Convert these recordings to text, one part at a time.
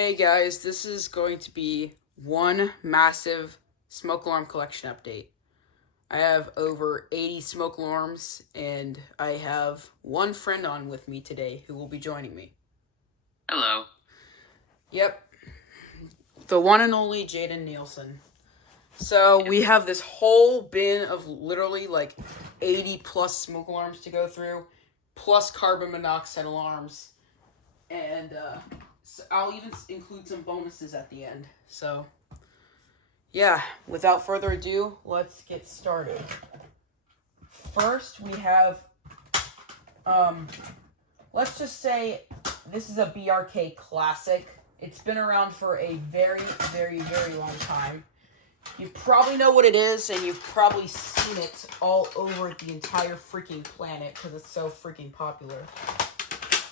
Hey guys, this is going to be one massive smoke alarm collection update. I have over 80 smoke alarms, and I have one friend on with me today who will be joining me. Hello. Yep, the one and only Jaden Nielsen. So we have this whole bin of literally like 80 plus smoke alarms to go through, plus carbon monoxide alarms, and so I'll even include some bonuses at the end. So, yeah, without further ado, let's get started. First, we have, let's just say this is a BRK classic. It's been around for a very, very, very long time. You probably know what it is, and you've probably seen it all over the entire freaking planet because it's so freaking popular.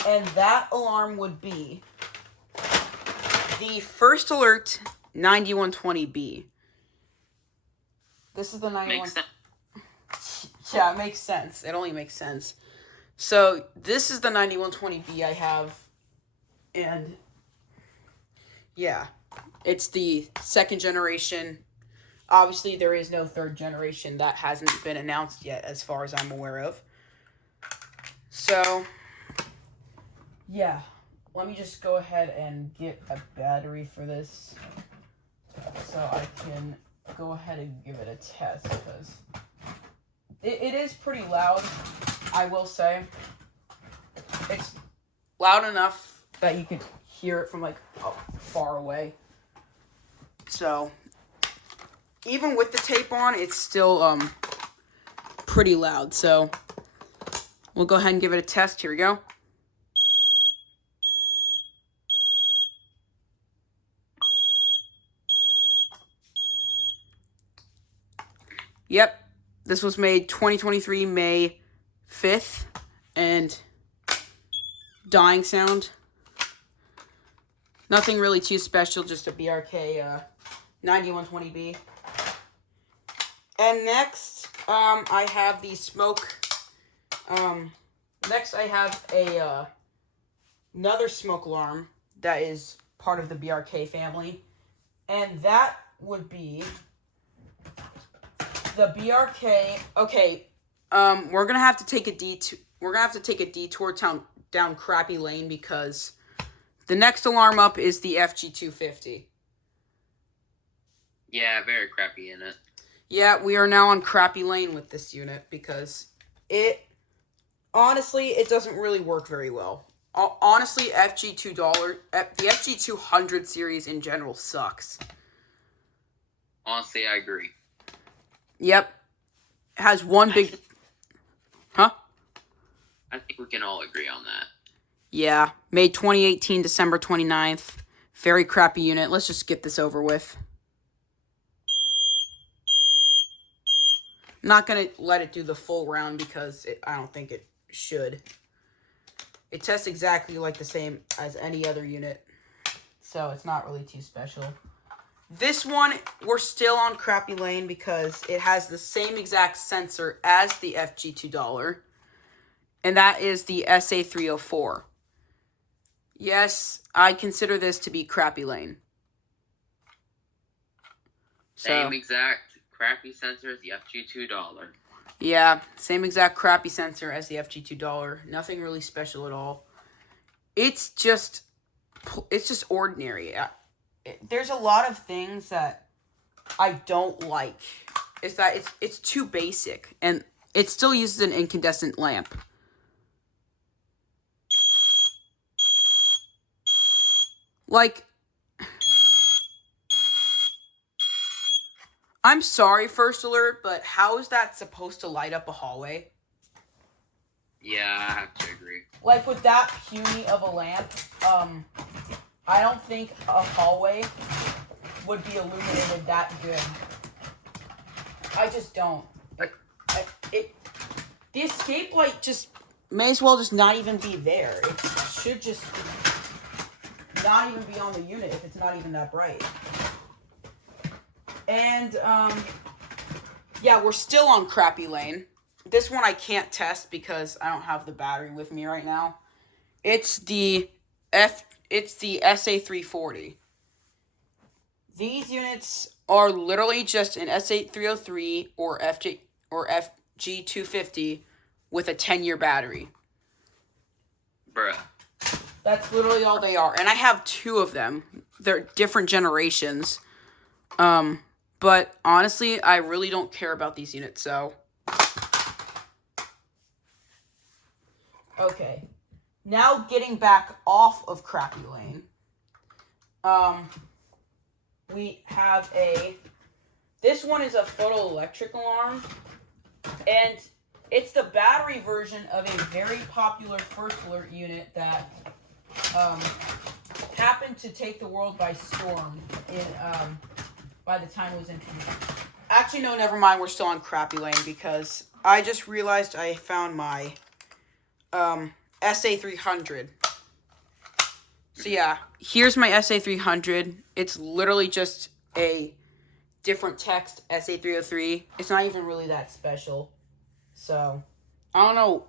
And that alarm would be the First Alert 9120B. This is the 91. Makes sense. Yeah, it makes sense. It only makes sense. So this is the 9120B I have, and yeah, it's the second generation. Obviously, there is no third generation. That hasn't been announced yet, as far as I'm aware of. So, yeah. Let me just go ahead and get a battery for this so I can go ahead and give it a test, because it is pretty loud, I will say. It's loud enough that you could hear it from like far away. So even with the tape on, it's still pretty loud. So we'll go ahead and give it a test. Here we go. Yep, this was made 2023 May 5th, and dying sound. Nothing really too special, just a BRK 9120B. And next, I have the smoke. Next, I have another smoke alarm that is part of the BRK family, and that would be the BRK. Okay, we're gonna have to take a detour. We're gonna have to take a detour down Crappy Lane, because the next alarm up is the FG250. Yeah, very crappy in it. Yeah, we are now on Crappy Lane with this unit because honestly, it doesn't really work very well. Honestly, the FG200 series in general sucks. Honestly, I agree. Yep. It has one big... Huh? I think we can all agree on that. Yeah. Made 2018, December 29th. Very crappy unit. Let's just get this over with. I'm not going to let it do the full round because I don't think it should. It tests exactly like the same as any other unit, so it's not really too special. This one, we're still on Crappy Lane because it has the same exact sensor as the FG2$, and that is the SA304. Yes, I consider this to be Crappy Lane. Same exact crappy sensor as the FG2$. Yeah, same exact crappy sensor as the FG2$. Nothing really special at all. It's just ordinary. There's a lot of things that I don't like. Is that it's too basic, and it still uses an incandescent lamp. Like, I'm sorry, First Alert, but how is that supposed to light up a hallway? Yeah, I have to agree. Like, with that puny of a lamp, I don't think a hallway would be illuminated that good. I just don't. The escape light just may as well just not even be there. It should just not even be on the unit if it's not even that bright. And, yeah, we're still on Crappy Lane. This one I can't test because I don't have the battery with me right now. It's the it's the SA340. These units are literally just an SA303 or FG250 with a 10-year battery. Bruh. That's literally all they are. And I have 2 of them. They're different generations. But honestly, I really don't care about these units, so. Okay. Now getting back off of Crappy Lane. We have this one is a photoelectric alarm. And it's the battery version of a very popular First Alert unit that happened to take the world by storm by the time it was introduced. Actually, no, never mind. We're still on Crappy Lane because I just realized I found my SA300. So yeah, here's my SA300. It's literally just a different text SA303. It's not even really that special. So, I don't know.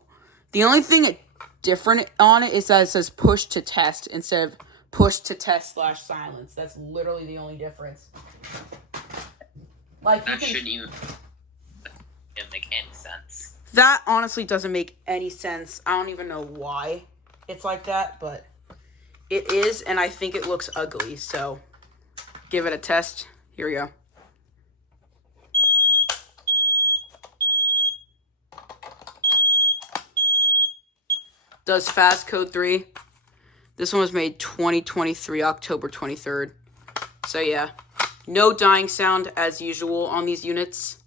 The only thing different on it is that it says push to test instead of push to test / silence. That's literally the only difference. Like, That shouldn't even make any sense. That honestly doesn't make any sense. I don't even know why it's like that, but it is, and I think it looks ugly. So, give it a test. Here we go. Does fast code 3. This one was made 2023, October 23rd. So yeah, no dying sound as usual on these units.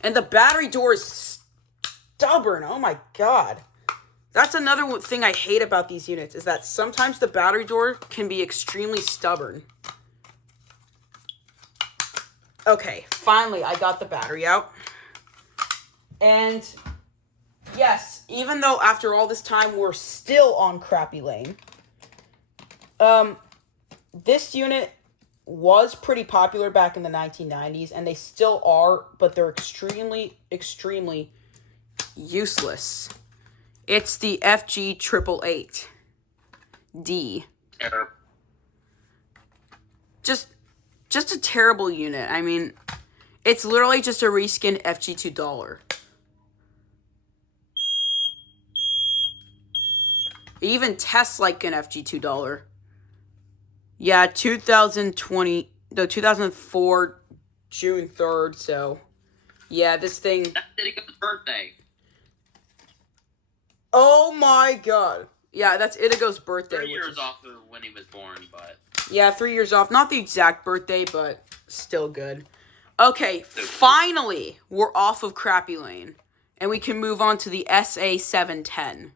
And the battery door is stubborn. Oh my god. That's another thing I hate about these units, is that sometimes the battery door can be extremely stubborn. Okay, finally I got the battery out. And yes, even though after all this time we're still on Crappy Lane, this unit was pretty popular back in the 1990s, and they still are, but they're extremely, extremely useless. It's the FG888D. Just a terrible unit. I mean, it's literally just a reskin FG2$. It even tests like an FG2$. Yeah, 2004, June 3rd, so. Yeah, this thing. That's Itigo's birthday. Oh my god. Yeah, that's Itigo's birthday. 3 years off of when he was born, but. Yeah, 3 years off. Not the exact birthday, but still good. Okay, finally, we're off of Crappy Lane. And we can move on to the SA710.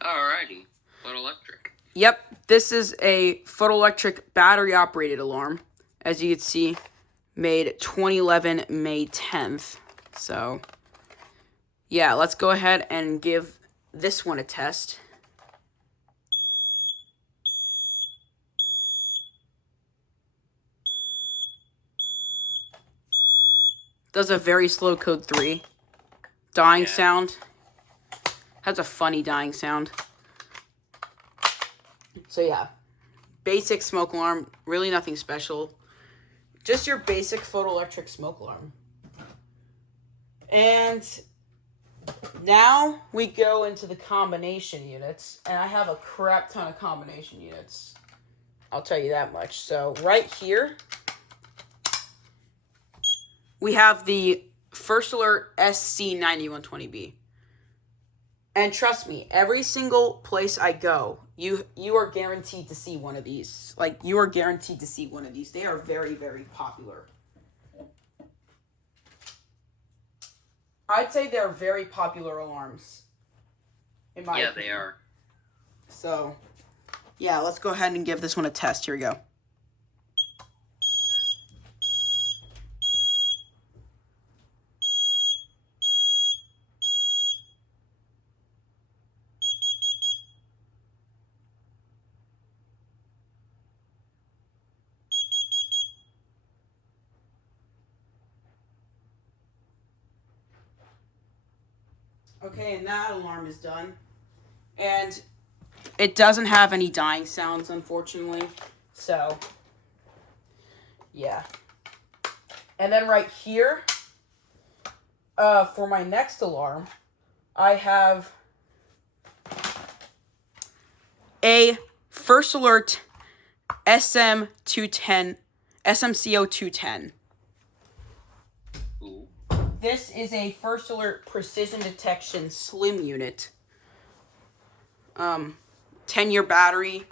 Alrighty. Photoelectric. Yep, this is a photoelectric battery-operated alarm. As you can see, made 2011, May 10th. So, yeah, let's go ahead and give this one a test. Does a very slow code 3. Dying sound. Has a funny dying sound. So yeah, basic smoke alarm, really nothing special. Just your basic photoelectric smoke alarm. And now we go into the combination units, and I have a crap ton of combination units. I'll tell you that much. So right here, we have the First Alert SC9120B. And trust me, every single place I go, you are guaranteed to see one of these. Like, you are guaranteed to see one of these. They are very, very popular. I'd say they're very popular alarms. In my opinion. They are. So, yeah, let's go ahead and give this one a test. Here we go. Okay, and that alarm is done. And it doesn't have any dying sounds, unfortunately. So, yeah. And then right here, for my next alarm, I have a First Alert SM210, SMCO 210. Ooh. This is a First Alert precision detection slim unit. 10-year battery.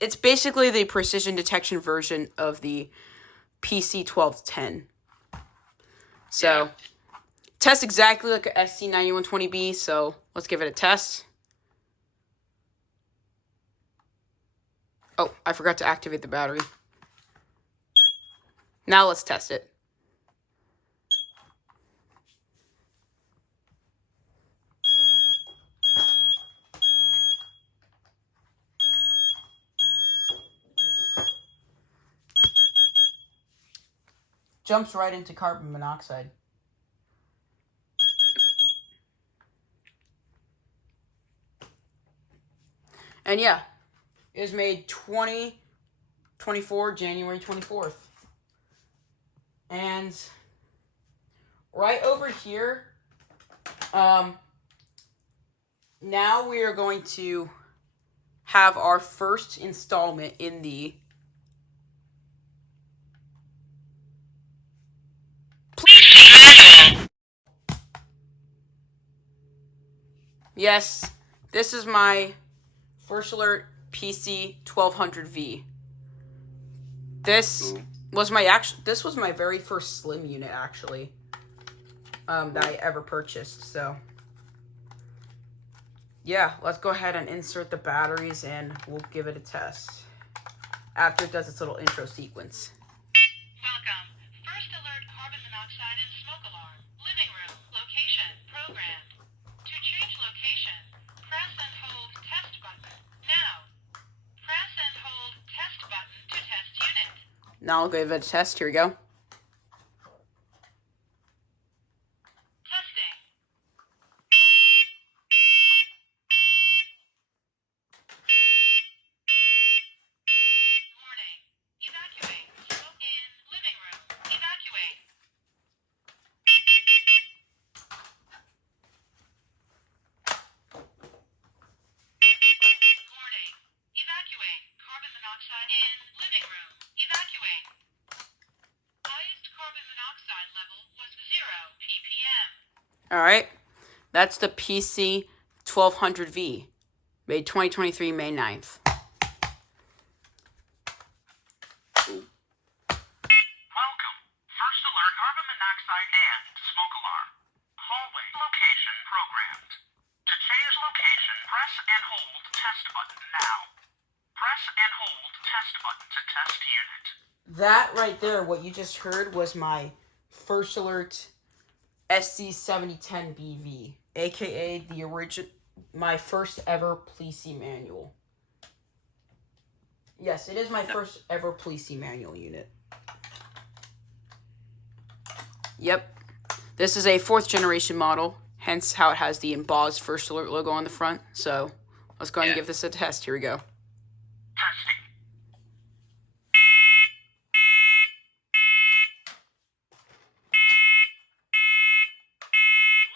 It's basically the precision detection version of the PC 1210. So, tests exactly like a SC9120B, so let's give it a test. Oh, I forgot to activate the battery. Now let's test it. Jumps right into carbon monoxide. And yeah, it was made 2024, January 24th. And right over here, now we are going to have our first installment in the Yes, this is my First Alert PC 1200V. This was my very first slim unit actually, that I ever purchased. So yeah, let's go ahead and insert the batteries and we'll give it a test after it does its little intro sequence. Welcome. First Alert carbon monoxide and smoke alarm. Living room. Location. Programmed. To change location, press and hold test button. Now. Press and hold test button to test unit. Now I'll give it a test. Here we go. Testing. Warning. Evacuate. Smoke in living room. Evacuate. Warning. Evacuate. Carbon monoxide in living room. Evacuate. Highest carbon monoxide level was 0 ppm. All right, that's the PC 1200V, made 2023 May 9th. Welcome. First Alert carbon monoxide and smoke alarm. Hallway location programmed. To change location, press and hold test button now. Press and hold test button to test unit. That right there, what you just heard, was my First Alert SC7010BV, aka my first ever Plessy manual. Yes, it is my first ever Plessy manual unit. Yep. This is a 4th generation model, hence how it has the embossed First Alert logo on the front. So let's go ahead and give this a test. Here we go. Testing.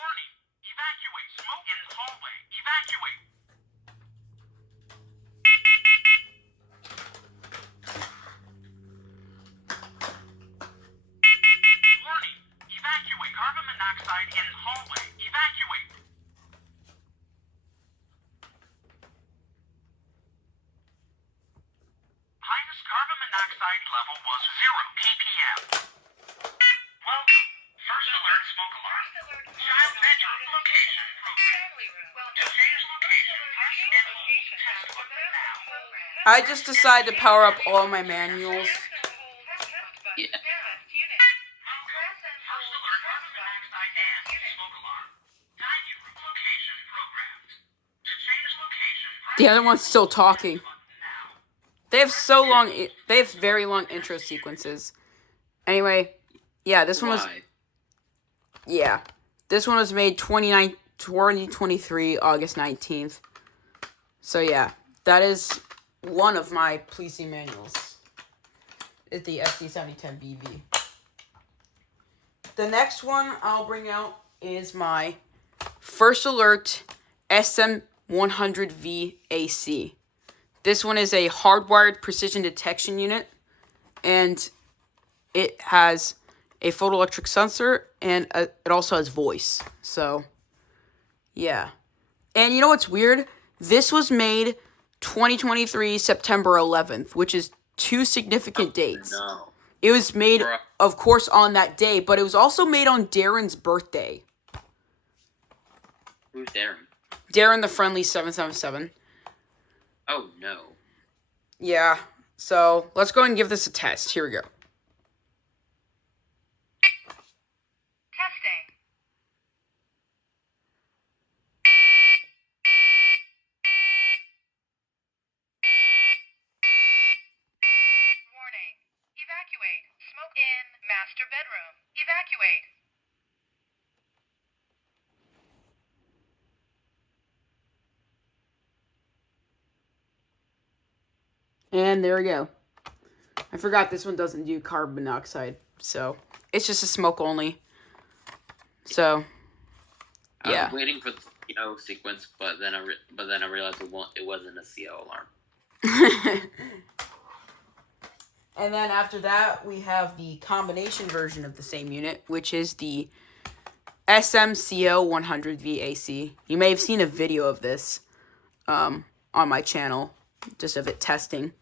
Warning. Evacuate. Smoke in hallway. Evacuate. Warning. Evacuate. Carbon monoxide in hallway. Evacuate. Highest carbon monoxide level was 0 ppm. Welcome. First Alert smoke alarm. Child bedroom location program. To change location, press and hold test button now. I just decided to power up all my manuals. Yeah. First Alert carbon monoxide and smoke alarm. Dining room location programmed. To change location, press The other one's still talking. button now. They have very long intro sequences. Anyway, yeah, this one was this one was made 2023 August 19th. So yeah, that is one of my policing manuals. It's the SD7010BV. The next one I'll bring out is my First Alert SM100V AC. This one is a hardwired precision detection unit, and it has a photoelectric sensor, and it also has voice. So, yeah. And you know what's weird? This was made 2023 September 11th, which is 2 significant dates. No. It was made, of course, on that day, but it was also made on Darren's birthday. Who's Darren? Darren the Friendly 777. Oh, no. Yeah, so let's go and give this a test. Here we go. Testing. Warning. Evacuate. Smoke in master bedroom. Evacuate. And there we go. I forgot this one doesn't do carbon monoxide, so it's just a smoke only. So, yeah. I was waiting for the CO sequence, but then I realized it wasn't a CO alarm. And then after that, we have the combination version of the same unit, which is the SM-CO-100V AC. You may have seen a video of this on my channel, just of it testing.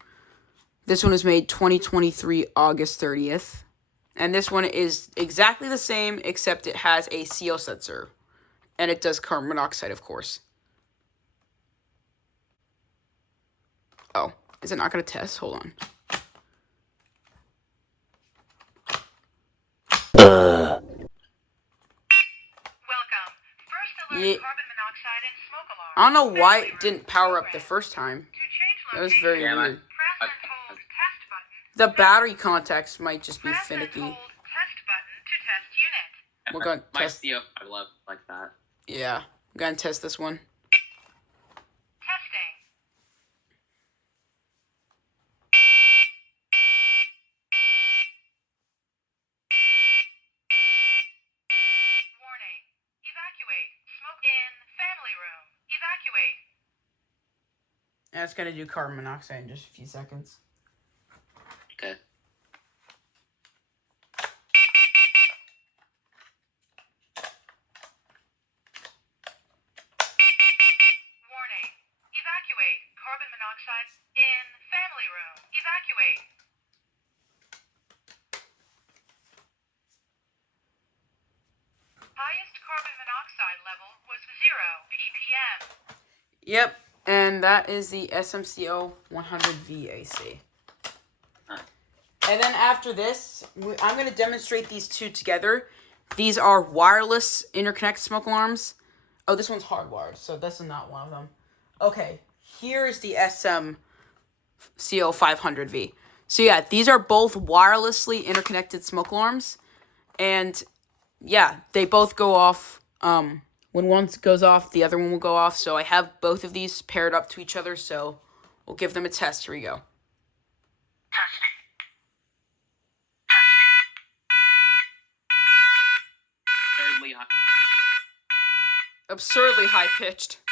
This one was made 2023 August 30th. And this one is exactly the same, except it has a CO sensor. And it does carbon monoxide, of course. Oh, is it not going to test? Hold on. Welcome. First alert Yeah. carbon monoxide and smoke alarm. I don't know why it didn't power up the first time. To change That was location, very Yeah, weird. press and hold test button. The battery contacts might just be Press and finicky. hold test button to test unit. We're going to My test. CO I love like that. Yeah, I'm going to test this one. Testing. Warning. Evacuate. Smoke in family room. Evacuate. And it's going to do carbon monoxide in just a few seconds. Okay. Warning. Evacuate. Carbon monoxide in family room. Evacuate. Highest carbon monoxide level was 0 ppm. Yep, and that is the SMCO 100V AC. And then after this, I'm going to demonstrate these two together. These are wireless interconnect smoke alarms. Oh, this one's hardwired, so this is not one of them. Okay, here's the SM CO 500V. So yeah, these are both wirelessly interconnected smoke alarms. And yeah, they both go off. When one goes off, the other one will go off. So I have both of these paired up to each other, so we'll give them a test. Here we go. Testing. Absurdly high-pitched. Warning.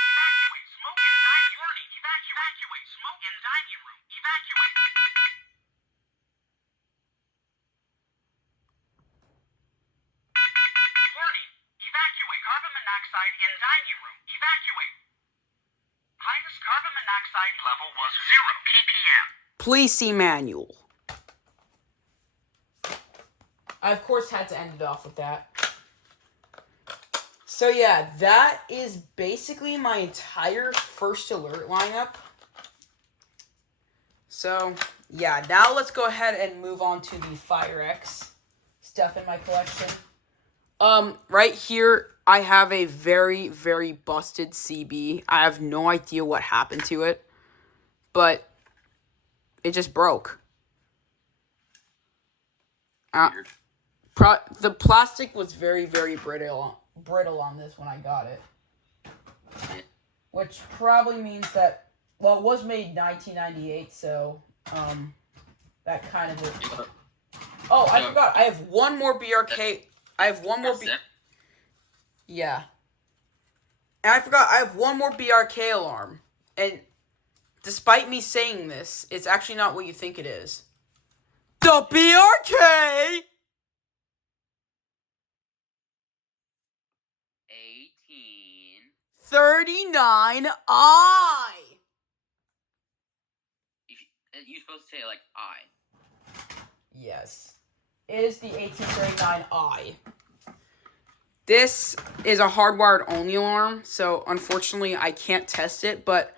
Evacuate. Smoke in dining room. Warning. Evacuate. Smoke in dining room. Evacuate. Warning. Evacuate. Carbon monoxide in dining room. Evacuate. Highest carbon monoxide level was 0 ppm. Please see manual. I, of course, had to end it off with that. So, yeah, that is basically my entire First Alert lineup. So, yeah, now let's go ahead and move on to the FireX stuff in my collection. Right here, I have a very, very busted CB. I have no idea what happened to it. But it just broke. Weird. The plastic was very, very brittle on this when I got it. Which probably means that, well, it was made 1998, so, that kind of it. Oh, I forgot. I have one more BRK. I have one more Yeah. And I forgot, I have one more BRK alarm. And despite me saying this, it's actually not what you think it is. The BRK 39i. You're supposed to say like I. Yes. It is the 1839i. This is a hardwired only alarm, so unfortunately I can't test it, but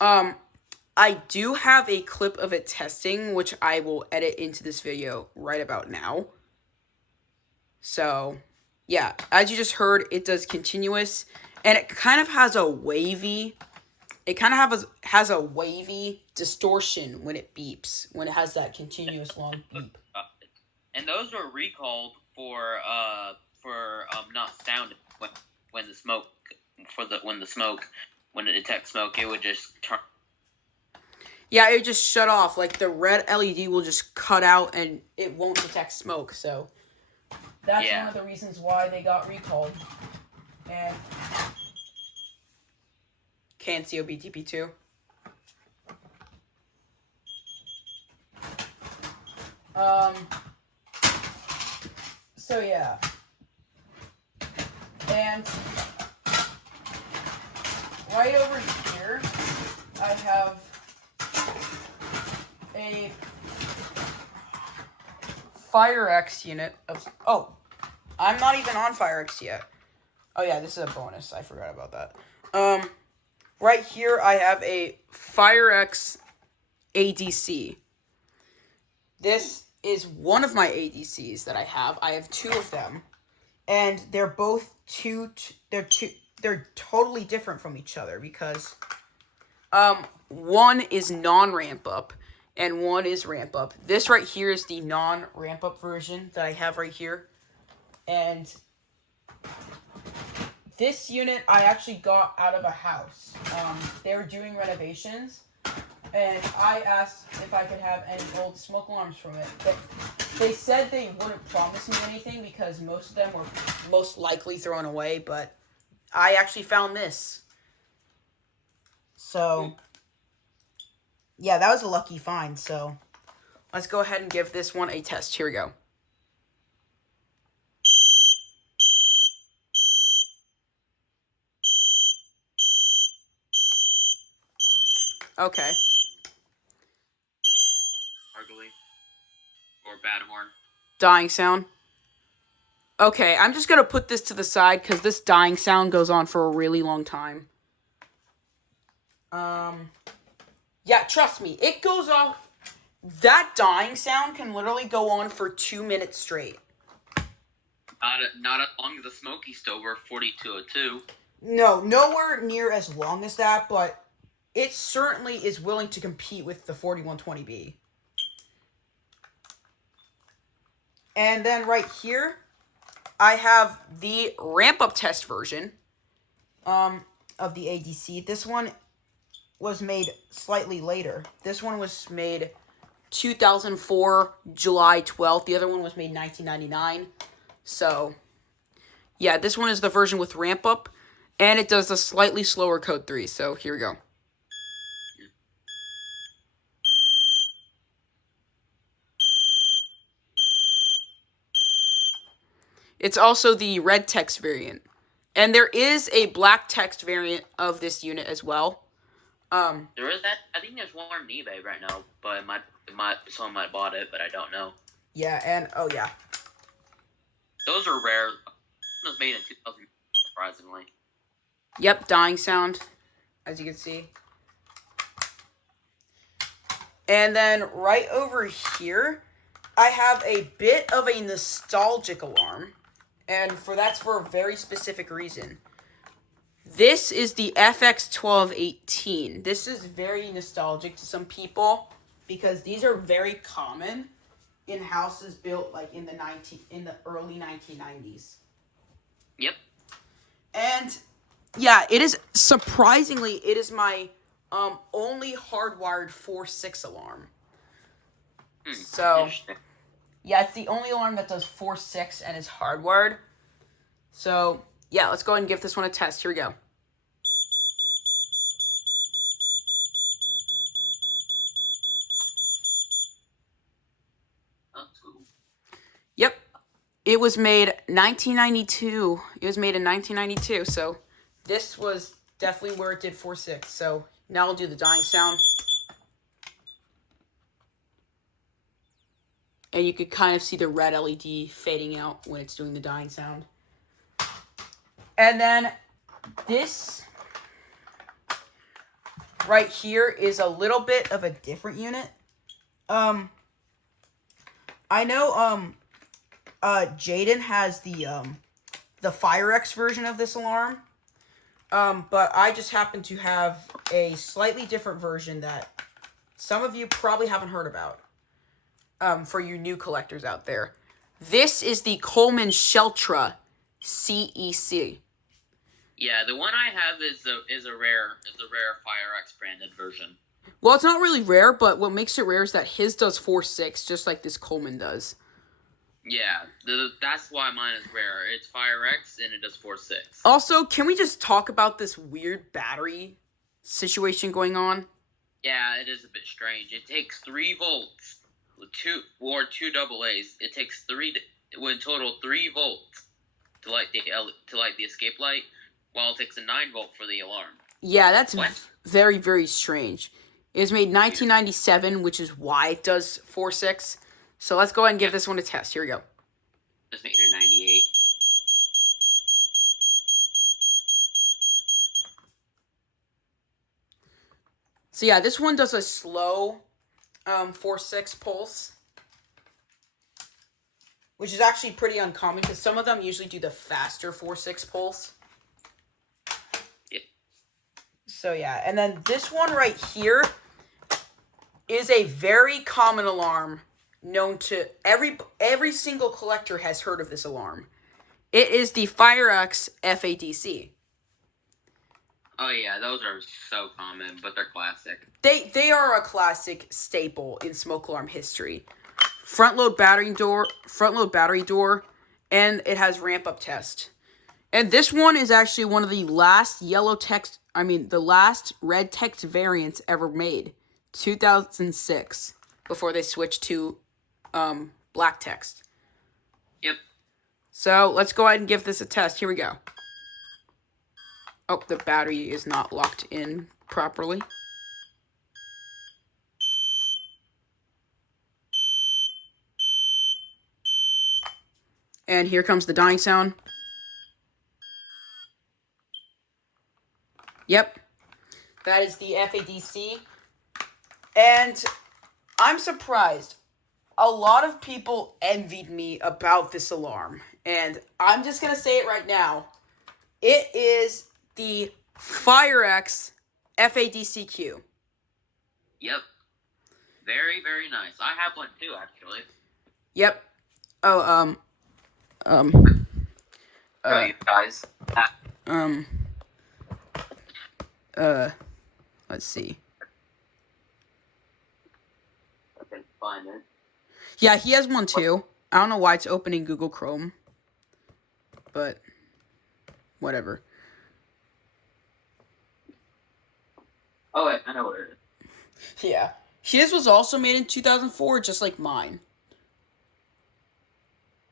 I do have a clip of it testing, which I will edit into this video right about now. So, yeah, as you just heard, it does continuous, and it kind of has a wavy, has a wavy distortion when it beeps, when it has that continuous long beep. And those were recalled for not sounding when the smoke when it detects smoke, it would just turn. Yeah, it just shut off. Like the red LED will just cut out and it won't detect smoke. So that's one of the reasons why they got recalled. And Cont CO BTP2. So yeah. And right over here, I have a FireX unit of... Oh, I'm not even on FireX yet. Oh yeah, this is a bonus. I forgot about that. Right here, I have a FireX ADC. This is one of my ADCs that I have. I have two of them. And they're both they're totally different from each other because one is non-ramp up and one is ramp up. This right here is the non-ramp up version that I have right here. And this unit I actually got out of a house. They were doing renovations and I asked if I could have any old smoke alarms from it. But they said they wouldn't promise me anything because most of them were most likely thrown away, but I actually found this. So, yeah, that was a lucky find. So, let's go ahead and give this one a test. Here we go. Okay. Ugly. Or bad horn. Dying sound. Okay, I'm just going to put this to the side because this dying sound goes on for a really long time. Yeah, trust me, it goes off. That dying sound can literally go on for 2 minutes straight. Not as long as the Smoky Stover 4202. No, nowhere near as long as that, but it certainly is willing to compete with the 4120B. And then right here, I have the ramp-up test version of the ADC. This one was made slightly later. This one was made 2004, July 12th. The other one was made 1999. So, yeah, this one is the version with ramp-up, and it does a slightly slower code 3. So, here we go. It's also the red text variant. And there is a black text variant of this unit as well. There is that. I think there's one on eBay right now, but someone might have bought it, but I don't know. Yeah, and oh yeah. Those are rare. It was made in 2000, surprisingly. Yep, dying sound, as you can see. And then right over here, I have a bit of a nostalgic alarm. And that's for a very specific reason. This is the FX1218. This is very nostalgic to some people. because these are very common in houses built like in the early 1990s. Yep. And yeah, it is surprisingly it is my only hardwired 4-6 alarm. So Interesting. yeah, it's the only alarm that does 4-6 and is hardwired. So yeah, let's go ahead and give this one a test. Here we go. That's cool. Yep. It was made 1992. It was made in 1992. So this was definitely where it did 4-6. So now I'll do the dying sound. And you could kind of see the red LED fading out when it's doing the dying sound. And then this right here is a little bit of a different unit. I know Jaden has the FireX version of this alarm. But I just happen to have a slightly different version that some of you probably haven't heard about. For you new collectors out there. This is the Coleman Sheltra CEC. Yeah, the one I have is a rare FireX branded version. Well, it's not really rare, but what makes it rare is that his does 4-6, just like this Coleman does. Yeah, that's why mine is rare. It's FireX and it does 4-6. Also, can we just talk about this weird battery situation going on? Yeah, it is a bit strange. It takes 3 volts. Two AA's. It takes in total 3 volts to light the escape light, while it takes a 9 volt for the alarm. Yeah, that's very, very strange. It was made 1997, which is why it does 4-6. So let's go ahead and give this one a test. Here we go. Just make it 98. So yeah, this one does a slow 4-6 pulse, which is actually pretty uncommon because some of them usually do the faster 4-6 pulse. Yep. So yeah, and then this one right here is a very common alarm known to every single collector has heard of this alarm. It is the FireX FADC. Oh yeah, those are so common, but they're classic. They are a classic staple in smoke alarm history. Front load battery door, and it has ramp up test. And this one is actually one of the last the last red text variants ever made, 2006, before they switched to black text. Yep. So let's go ahead and give this a test. Here we go. Oh, the battery is not locked in properly. And here comes the dying sound. Yep. That is the FADC. And I'm surprised. A lot of people envied me about this alarm. And I'm just going to say it right now. It is the FireX FADCQ. Yep. Very, very nice. I have one too, actually. Yep. Oh, you guys. Let's see. I can find it. Yeah, he has one too. I don't know why it's opening Google Chrome. But, whatever. Oh, wait, I know what it is. Yeah. His was also made in 2004, just like mine.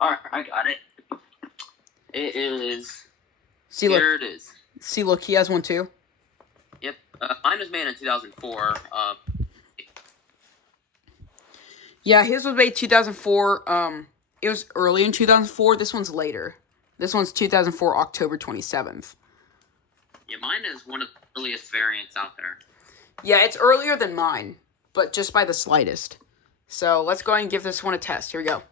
Alright, I got it. It is... See, look. Here it is. See, look, he has one too. Yep. Mine was made in 2004. Yeah, his was made 2004. It was early in 2004. This one's later. This one's 2004, October 27th. Yeah, mine is one of the earliest variants out there. Yeah, it's earlier than mine, but just by the slightest. So let's go ahead and give this one a test. Here we go.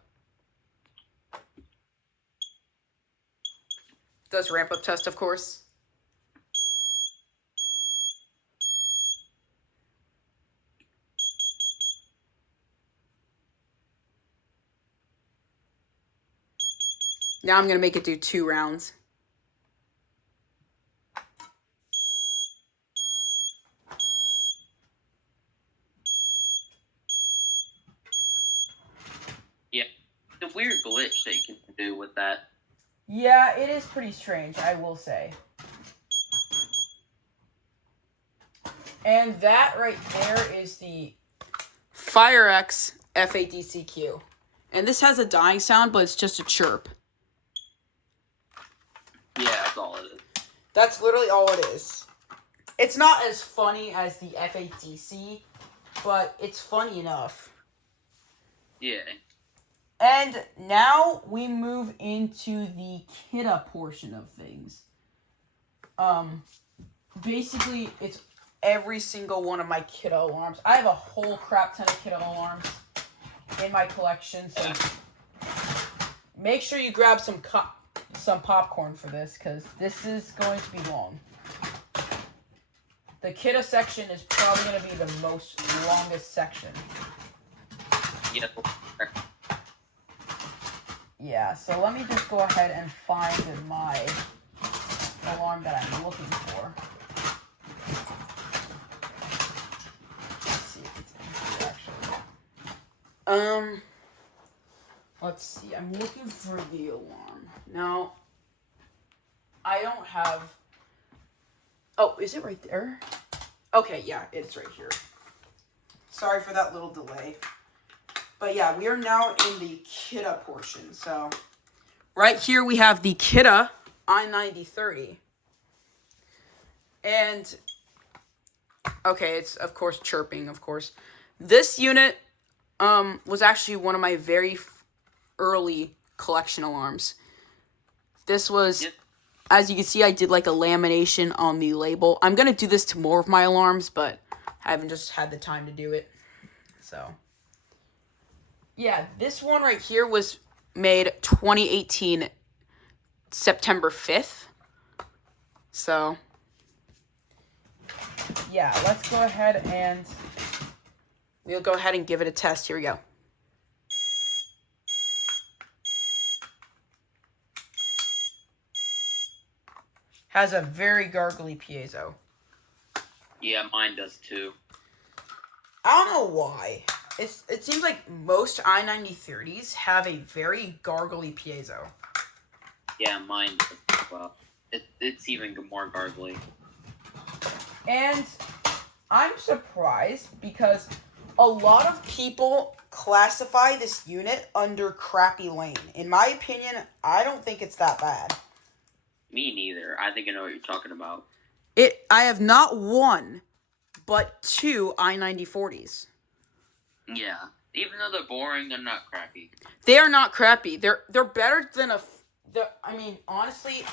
Does ramp up test, of course. Now I'm going to make it do 2 rounds. Yeah, the weird glitch that you can do with that. Yeah, it is pretty strange, I will say. And that right there is the FireX FADCQ. And this has a dying sound, but it's just a chirp. Yeah, that's all it is. That's literally all it is. It's not as funny as the FADC, but it's funny enough. Yeah. And now we move into the Kidde portion of things. Basically, it's every single one of my Kidde alarms. I have a whole crap ton of Kidde alarms in my collection, so make sure you grab some popcorn for this, because this is going to be long. The Kidde section is probably going to be the longest section. Yeah. Yeah, so let me just go ahead and find my alarm that I'm looking for. Let's see if it's in here, actually. Let's see. I'm looking for the alarm. Now, I don't have... Oh, is it right there? Okay, yeah, it's right here. Sorry for that little delay. But yeah, we are now in the Kidde portion. So, right here we have the Kidde I-9030. And, okay, it's, of course, chirping, of course. This unit was actually one of my very early collection alarms. This was, as you can see, I did like a lamination on the label. I'm going to do this to more of my alarms, but I haven't just had the time to do it. So, yeah, this one right here was made 2018 September 5th. So, yeah, let's go ahead and we'll go ahead and give it a test. Here we go. Has a very gargly piezo. Yeah, mine does too. I don't know why. It seems like most I-9030s have a very gargly piezo. Yeah, mine does as well. It's even more gargly. And I'm surprised because a lot of people classify this unit under crappy lane. In my opinion, I don't think it's that bad. Me neither. I think I know what you're talking about. I have not one, but 2 I-9040s. Yeah. Even though they're boring, they're not crappy. They are not crappy. They're better than I mean, honestly,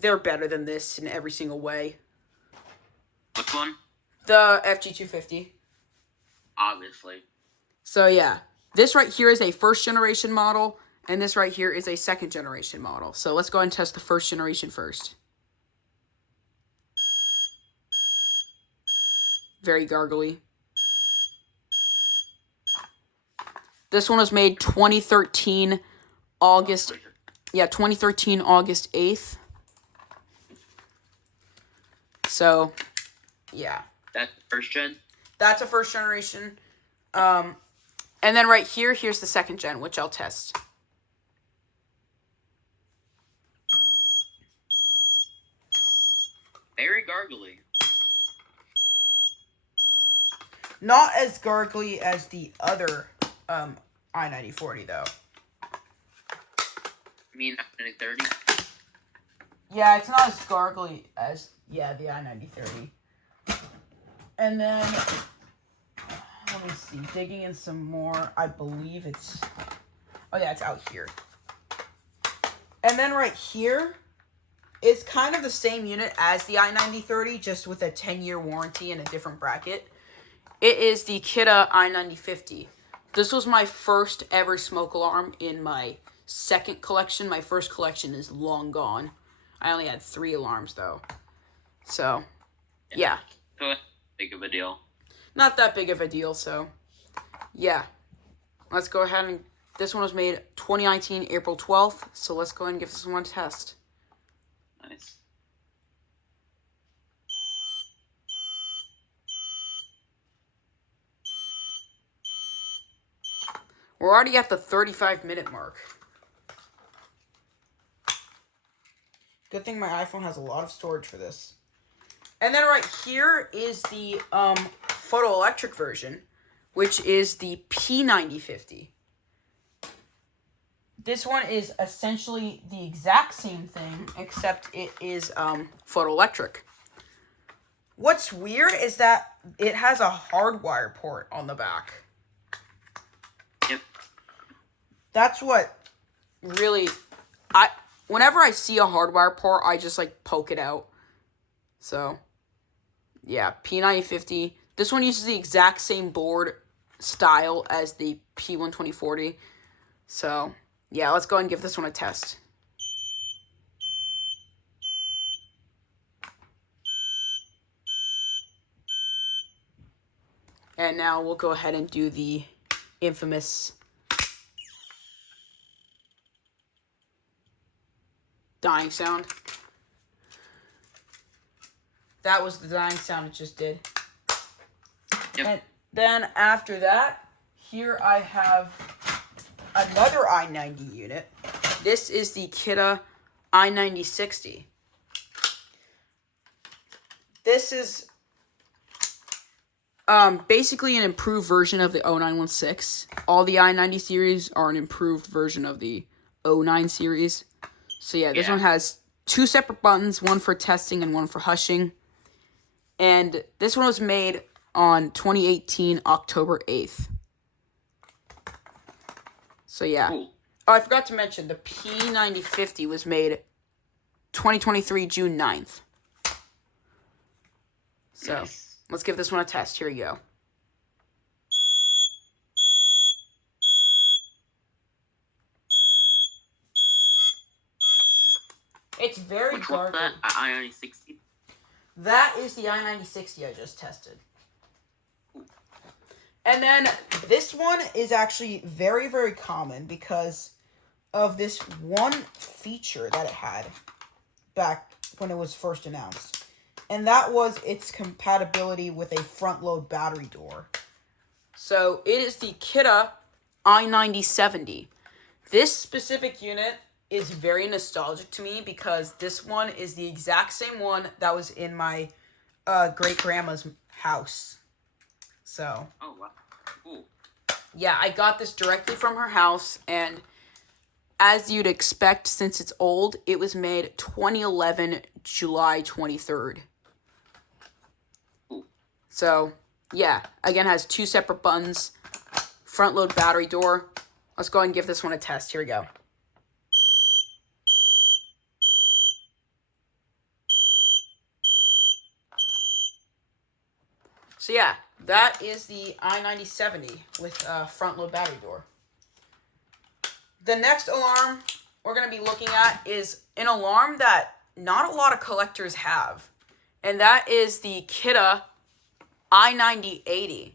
they're better than this in every single way. Which one? The FG250. Obviously. So, yeah. This right here is a first generation model, and this right here is a second generation model. So, let's go ahead and test the first generation first. Very gargly. This one was made 2013 August 8th. So, yeah. That's first gen? That's a first generation. And then right here, here's the second gen, which I'll test. Very gargly. Not as gargly as the other I-9040, though. You mean I-9030? Yeah, it's not as gargly as, the I-9030. And then, let me see, digging in some more, I believe it's, oh yeah, it's out here. And then right here, it's kind of the same unit as the I-9030, just with a 10-year warranty and a different bracket. It is the Kidde I-9050. This was my first ever smoke alarm in my second collection. My first collection is long gone. I only had 3 alarms, though. So, yeah. So, big of a deal. Not that big of a deal, so, yeah. Let's go ahead and This one was made 2019, April 12th. So let's go ahead and give this one a test. Nice. We're already at the 35-minute mark. Good thing my iPhone has a lot of storage for this. And then right here is the photoelectric version, which is the P9050. This one is essentially the exact same thing, except it is photoelectric. What's weird is that it has a hardwire port on the back. Yep. That's what really... Whenever I see a hardwire port, I just, like, poke it out. So, yeah, P9050. This one uses the exact same board style as the P12040. So, yeah, let's go ahead and give this one a test. And now we'll go ahead and do the infamous dying sound. That was the dying sound it just did. Yep. And then after that, here I have another i90 unit. This is the Kidde i9060. This is basically an improved version of the 0916. All the i90 series are an improved version of the 09 series. So yeah, this one has 2 separate buttons, one for testing and one for hushing. And this one was made on 2018, October 8th. So yeah. Cool. Oh, I forgot to mention, the P9050 was made 2023, June 9th. So, Nice. let's give this one a test. Here we go. It's very Which one's garbled. that? I-9060? That is the i9060 I just tested. And then this one is actually very, very common because of this one feature that it had back when it was first announced. And that was its compatibility with a front-load battery door. So it is the Kidde i9070. This specific unit is very nostalgic to me because this one is the exact same one that was in my great-grandma's house. So, Oh, wow. Cool. yeah, I got this directly from her house, and as you'd expect, since it's old, it was made 2011, July 23rd. Cool. So, yeah, again, has 2 separate buttons, front-load battery door. Let's go ahead and give this one a test. Here we go. So yeah, that is the i9070 with front-load battery door. The next alarm we're going to be looking at is an alarm that not a lot of collectors have. And that is the Kidde i9080.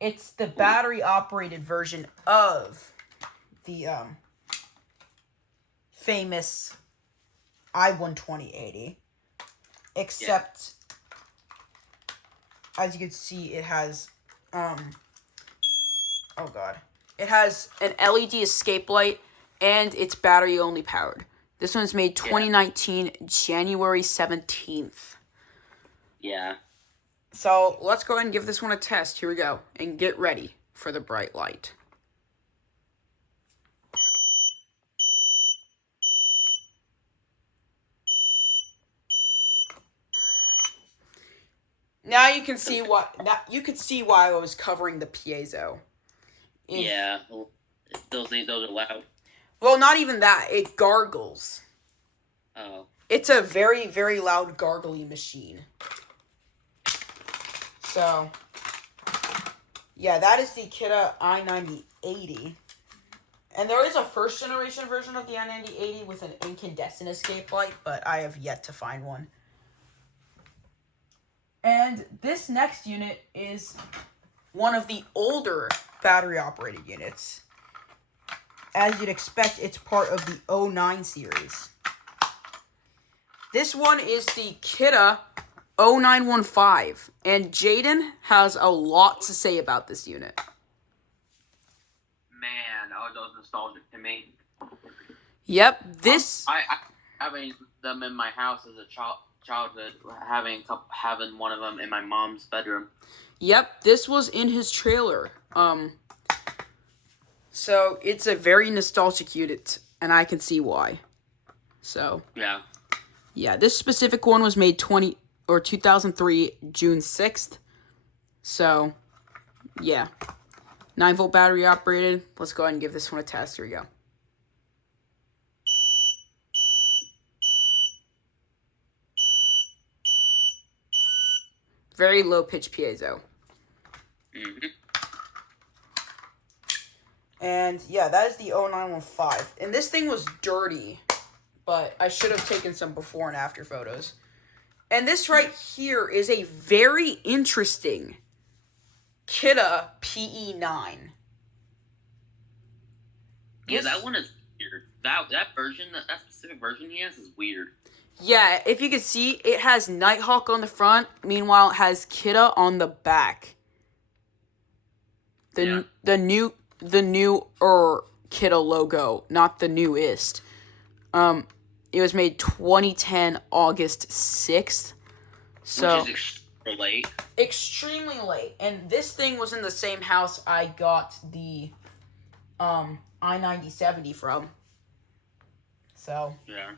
It's the battery-operated version of the famous i12080. Except... as you can see, it has, it has an LED escape light, and it's battery-only powered. This one's made 2019, January 17th. Yeah. So, let's go ahead and give this one a test. Here we go. And get ready for the bright light. Now you can see why I was covering the piezo. Yeah. Well, those are loud. Well, not even that. It gargles. Oh. It's a very, very loud gargly machine. So, yeah, that is the Kidde i9080. And there is a first-generation version of the i9080 with an incandescent escape light, but I have yet to find one. And this next unit is one of the older battery-operated units. as you'd expect, it's part of the 09 series. This one is the Kidde 0915, and Jaden has a lot to say about this unit. Man, oh, those nostalgic to me. Yep, this... I having them in my house as a childhood, having one of them in my mom's bedroom. Yep, this was in his trailer. So it's a very nostalgic unit, and I can see why. So yeah, this specific one was made 2003 June 6th. So yeah, 9-volt battery operated. Let's go ahead and give this one a test. Here we go. Very low pitch piezo. Mm-hmm. And yeah, that is the 0915. And this thing was dirty, but I should have taken some before and after photos. And this right here is a very interesting Kidde PE9. Yeah, that one is weird. That version, that specific version he has is weird. Yeah, if you can see, it has Nighthawk on the front. Meanwhile, it has Kidde on the back. The new Kidde logo, not the newest. It was made 2010 August 6th. So which is extremely late. Extremely late. And this thing was in the same house I got the i9070 from. So yeah.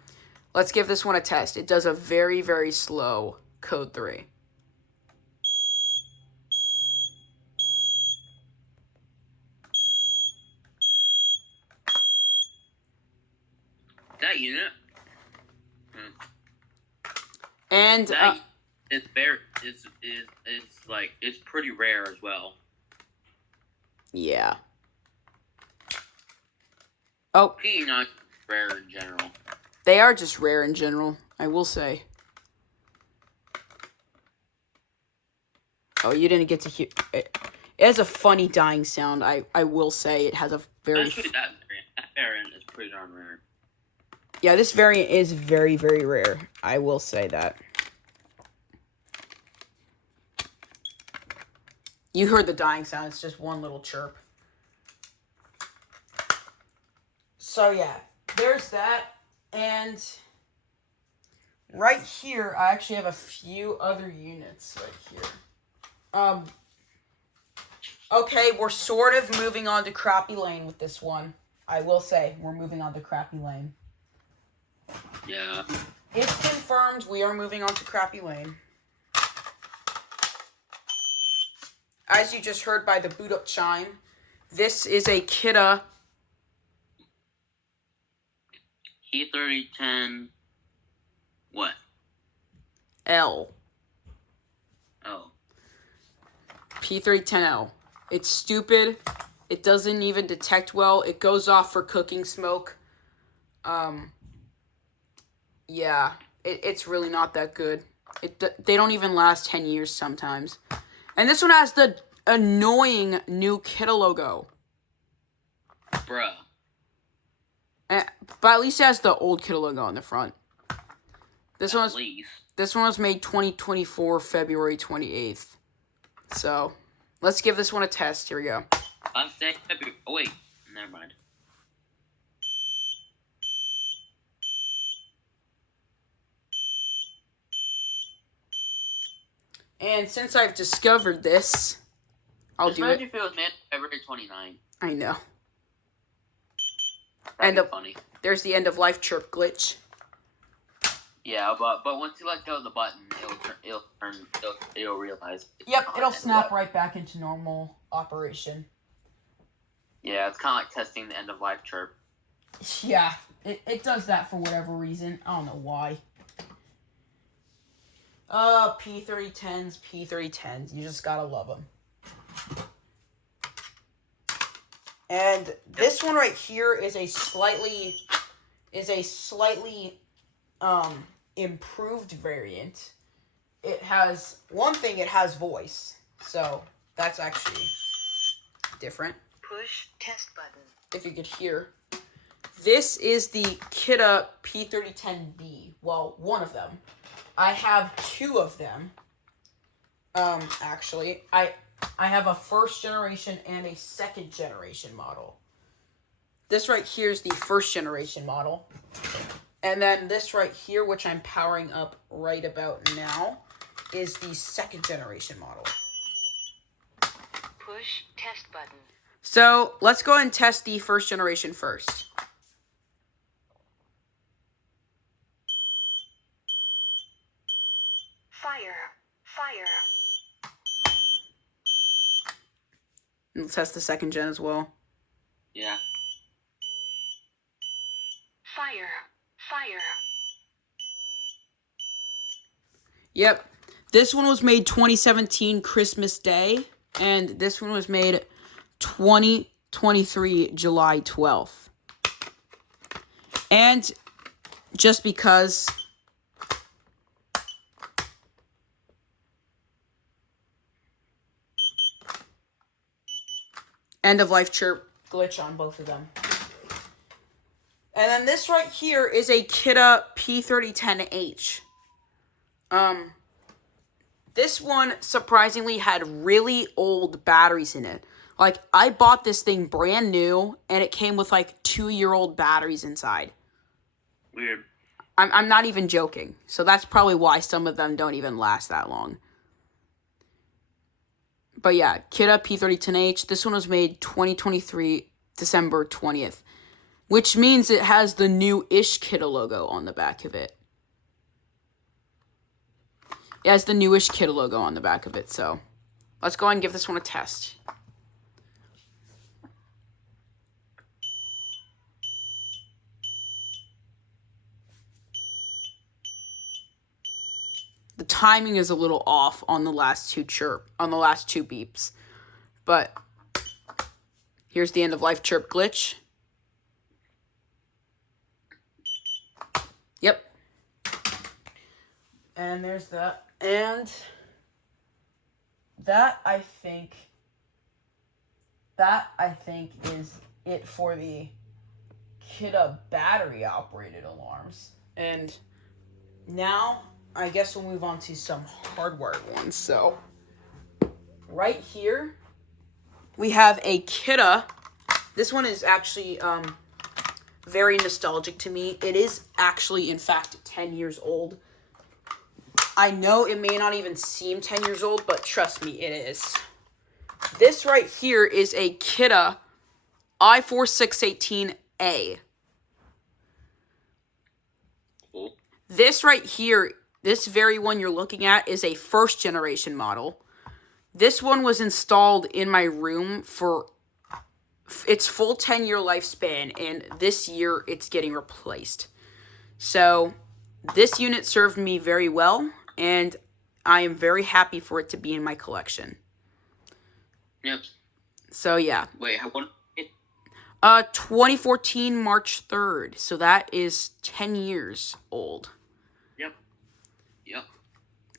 Let's give this one a test. It does a very, very slow code 3. That unit. And that is very is like it's pretty rare as well. Yeah. Oh. P9 rare in general. They are just rare in general, I will say. Oh, you didn't get to hear it. It has a funny dying sound. I will say it has a very. Actually, that variant is pretty darn rare. Yeah, this variant is very, very rare. I will say that. You heard the dying sound. It's just one little chirp. So, yeah. There's that. And right here, I actually have a few other units right here. Okay, we're sort of moving on to Crappy Lane with this one. I will say, we're moving on to Crappy Lane. Yeah. It's confirmed we are moving on to Crappy Lane. As you just heard by the boot up chime, this is a Kidde P3010 what? L. Oh. P3010L. It's stupid. It doesn't even detect well. It goes off for cooking smoke. Yeah, it's really not that good. They don't even last 10 years sometimes. And this one has the annoying new Kidde logo. Bruh. But at least it has the old Kidde logo on the front. This one was made 2024 February 28th. So, let's give this one a test. Here we go. I'll say February. Oh wait, never mind. And since I've discovered this, I'll do it. If it was made February 29th. I know. That'd be funny. There's the end of life chirp glitch. Yeah, but once you let go of the button, it'll realize. Yep, it'll snap right back into normal operation. Yeah, it's kind of like testing the end of life chirp. Yeah, it does that for whatever reason. I don't know why. P3010s, P3010s. You just gotta love them. And this one right here is a slightly improved variant. It has it has voice, so that's actually different. Push test button. If you could hear. this is the Kidde P3010B. Well, one of them. I have two of them. Actually, I have a first generation and a second generation model. This right here is the first generation model. And then this right here, which I'm powering up right about now, is the second generation model. Push test button. So let's go ahead and test the first generation first. Fire. And let's test the second gen as well. Yeah. Fire. Yep. This one was made 2017 Christmas Day, and this one was made 2023 July 12th. And just because end of life chirp glitch on both of them. And then this right here is a Kidde P3010H. This one surprisingly had really old batteries in it. Like, I bought this thing brand new, and it came with, like, 2-year-old batteries inside. Weird. I'm not even joking. So that's probably why some of them don't even last that long. But yeah, Kidde P3010H. This one was made 2023, December 20th. Which means it has the new-ish Kidde logo on the back of it. It has the newish Kidde logo on the back of it, so let's go ahead and give this one a test. The timing is a little off on the last two beeps, but here's the end of life chirp glitch. Yep. And there's that. And that I think is it for the Kidde battery operated alarms. And now I guess we'll move on to some hardwired ones. So right here we have a Kidde. This one is actually very nostalgic to me. It is actually, in fact, 10 years old. I know it may not even seem 10 years old, but trust me, it is. This right here is a Kidde i4618A. Cool. This right here, this very one you're looking at, is a first generation model. This one was installed in my room for its full 10-year lifespan, and this year it's getting replaced. So this unit served me very well, and I am very happy for it to be in my collection. Yep. So yeah. Wait, how one? 2014 March 3rd. So that is 10 years old. Yep.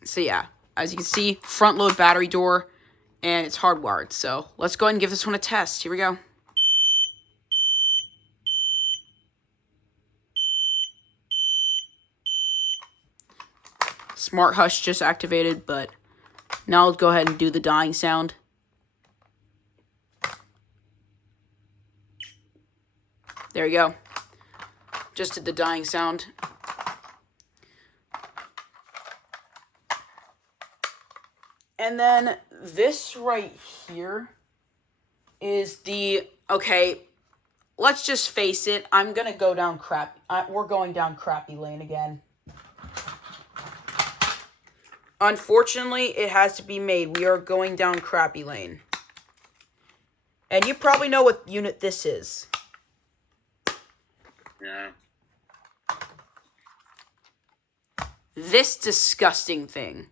So yeah, as you can see, front load battery door, and it's hardwired. So let's go ahead and give this one a test. Here we go. Smart hush just activated, but now I'll go ahead and do the dying sound. There you go. Just did the dying sound. And then this right here is the, okay, let's just face it, I'm going to go down we're going down crappy lane again. Unfortunately, it has to be made. We are going down crappy lane. And you probably know what unit this is. Yeah. This disgusting thing.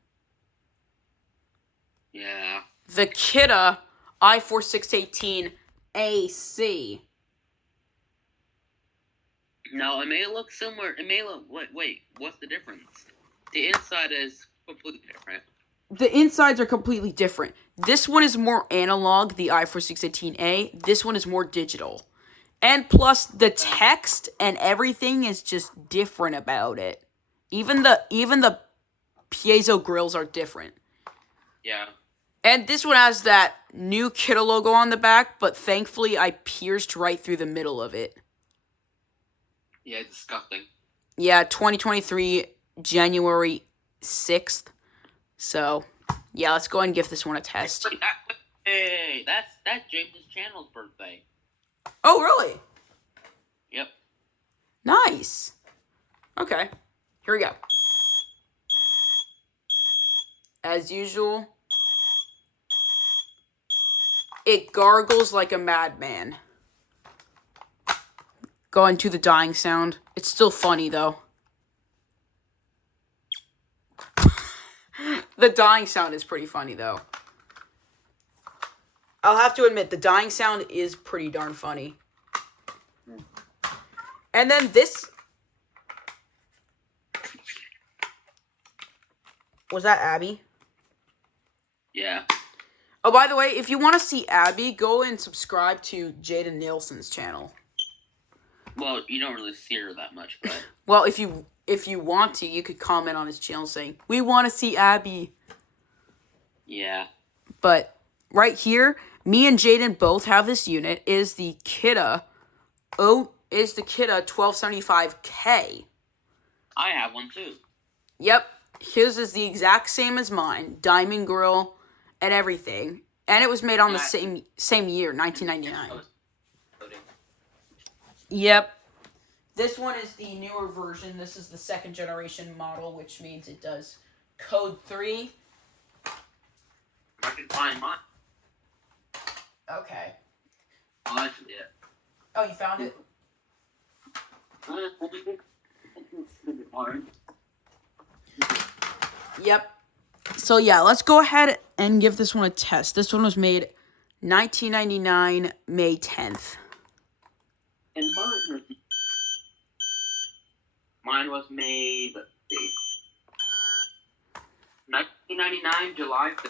Yeah. The Kidde i4618 AC. No, it may look similar. It may look. Wait. What's the difference? The inside is completely different. The insides are completely different. This one is more analog, the i4618A. This one is more digital. And plus, the text and everything is just different about it. Even the piezo grills are different. Yeah. And this one has that new Kidde logo on the back, but thankfully I pierced right through the middle of it. Yeah, it's disgusting. Yeah, 2023, January 6th. So, yeah, let's go ahead and give this one a test. Hey, that's James' channel's birthday. Oh, really? Yep. Nice. Okay, here we go. As usual, it gargles like a madman. Going to the dying sound. It's still funny, though. The dying sound is pretty funny, though. I'll have to admit, the dying sound is pretty darn funny. And then this... Was that Abby? Yeah. Oh, by the way, if you want to see Abby, go and subscribe to Jaden Nielsen's channel. Well, you don't really see her that much, but... Well, if you want to, you could comment on his channel saying, "We want to see Abby." Yeah. But right here, me and Jaden both have this unit. Is the Kidde 1275K. I have one too. Yep, his is the exact same as mine. Diamond grill and everything. And it was made on the same year, 1999. Yep. This one is the newer version. This is the 2nd generation model, which means it does code 3. I can find mine. Okay. Oh, that's it. Oh, you found it? Yep. So yeah, let's go ahead and give this one a test. This one was made 1999, May 10th. And mine was made, let's see, 1999, July 5th.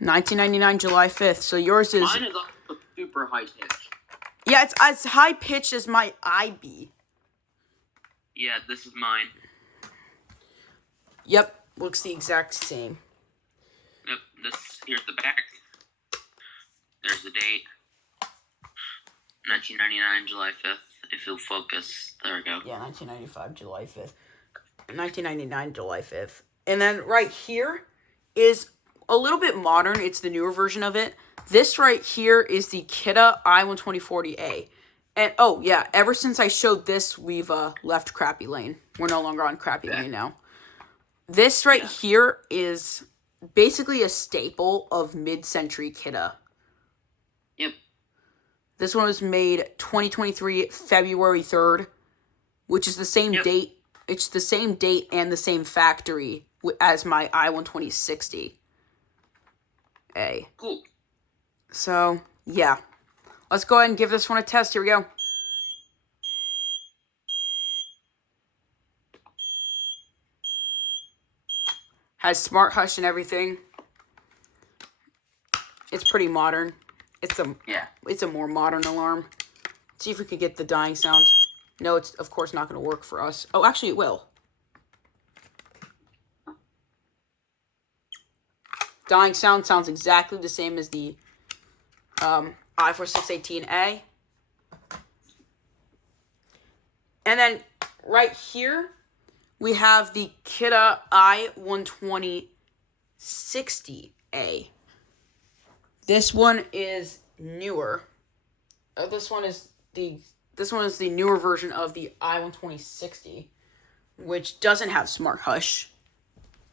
1999, July 5th. So yours is... Mine is also super high pitch. Yeah, it's as high pitched as my IB. Yeah, this is mine. Yep, looks the exact same. Yep, here's the back. There's the date. 1999, July 5th. If you'll focus. There we go. Yeah, 1995, July 5th. 1999, July 5th. And then right here is a little bit modern. It's the newer version of it. This right here is the Kidde I-12040A. And, oh, yeah, ever since I showed this, we've left Crappy Lane. We're no longer on Crappy Lane now. This right here is basically a staple of mid-century Kidde. Yep. This one was made 2023, February 3rd, which is the same date. It's the same date and the same factory as my I-12060. Cool. So, yeah. Let's go ahead and give this one a test. Here we go. Has smart hush and everything. It's pretty modern. It's a more modern alarm. Let's see if we can get the dying sound. No, it's of course not going to work for us. Oh, actually it will. Dying sound sounds exactly the same as the I-4618A. And then right here, we have the Kidde I-12060A. This one is newer. This one is the newer version of the I-12060, which doesn't have smart hush.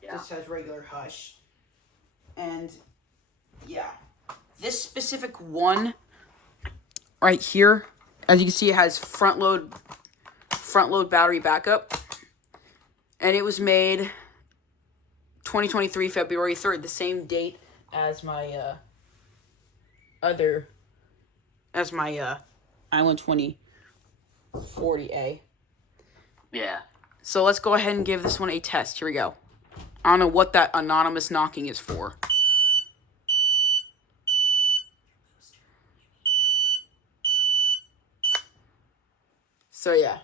Yeah. This has regular hush. And yeah, this specific one right here, as you can see, it has front load battery backup, and it was made 2023 February 3rd, the same date as my I-12040A. Yeah. So let's go ahead and give this one a test. Here we go. I don't know what that anonymous knocking is for. So yeah,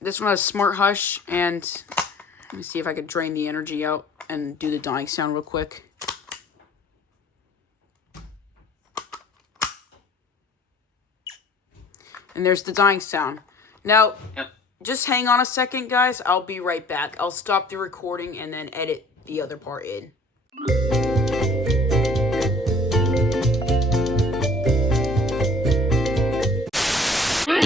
this one has smart hush, and let me see if I could drain the energy out and do the dying sound real quick. And there's the dying sound. Now, just hang on a second, guys. I'll be right back. I'll stop the recording and then edit the other part in.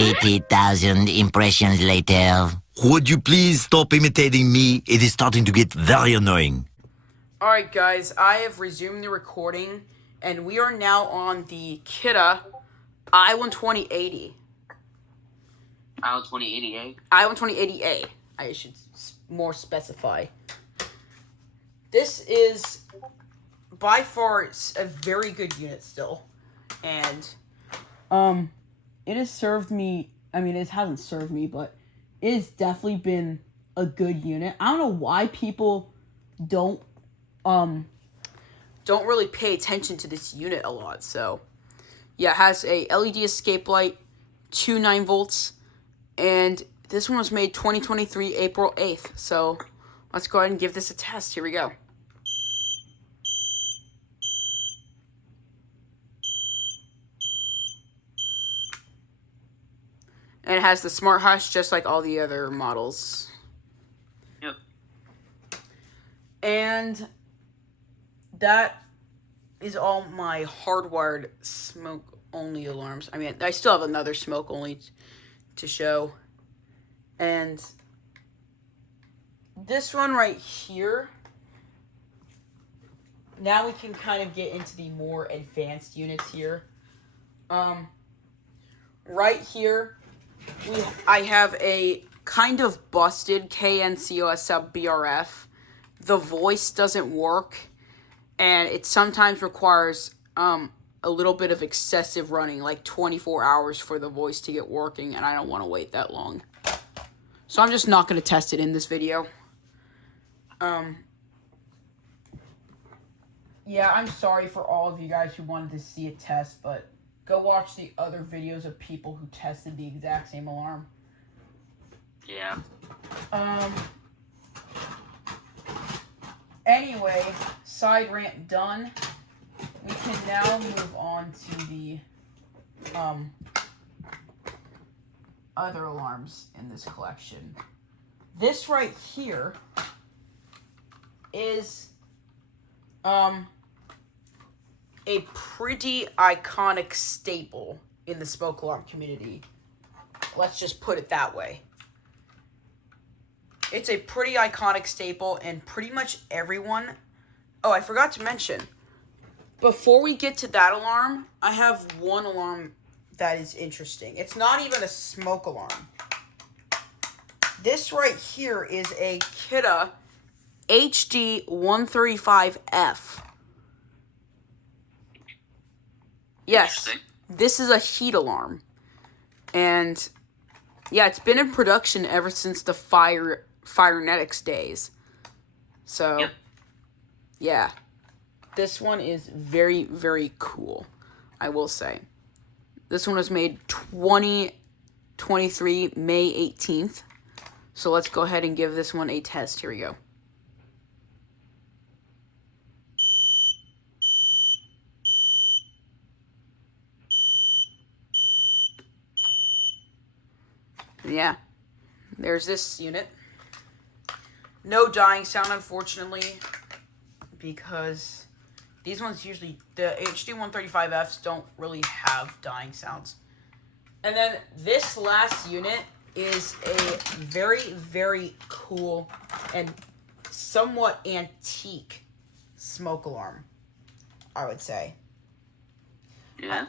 80,000 impressions later. Would you please stop imitating me? It is starting to get very annoying. Alright guys, I have resumed the recording, and we are now on the Kidde I-12080. I-12080A. I-12080A, I should more specify. This is by far a very good unit still, and it has served me. I mean, it hasn't served me, but it has definitely been a good unit. I don't know why people don't really pay attention to this unit a lot. So yeah, it has a LED escape light, 2 9-volts, and this one was made 2023 April 8th. So let's go ahead and give this a test. Here we go. And it has the smart hush just like all the other models. Yep. And that is all my hardwired smoke-only alarms. I mean, I still have another smoke-only to show. And this one right here, now we can kind of get into the more advanced units here. Right here, I have a kind of busted KN CO BRF. The voice doesn't work, and it sometimes requires a little bit of excessive running, like 24 hours for the voice to get working, and I don't want to wait that long. So I'm just not going to test it in this video. Yeah, I'm sorry for all of you guys who wanted to see a test, but go watch the other videos of people who tested the exact same alarm. Yeah. Anyway, side rant done. We can now move on to the other alarms in this collection. This right here is a pretty iconic staple in the smoke alarm community. Let's just put it that way. It's a pretty iconic staple, and pretty much everyone... Oh, I forgot to mention, before we get to that alarm, I have one alarm that is interesting. It's not even a smoke alarm. This right here is a Kidde HD135F. Yes, this is a heat alarm. And yeah, it's been in production ever since the FireX days. So, yeah. This one is very, very cool, I will say. This one was made 2023, May 18th. So let's go ahead and give this one a test. Here we go. Yeah, there's this unit. No dying sound, unfortunately, because these ones usually, the HD135Fs don't really have dying sounds. And then this last unit is a very, very cool and somewhat antique smoke alarm, I would say. Yeah.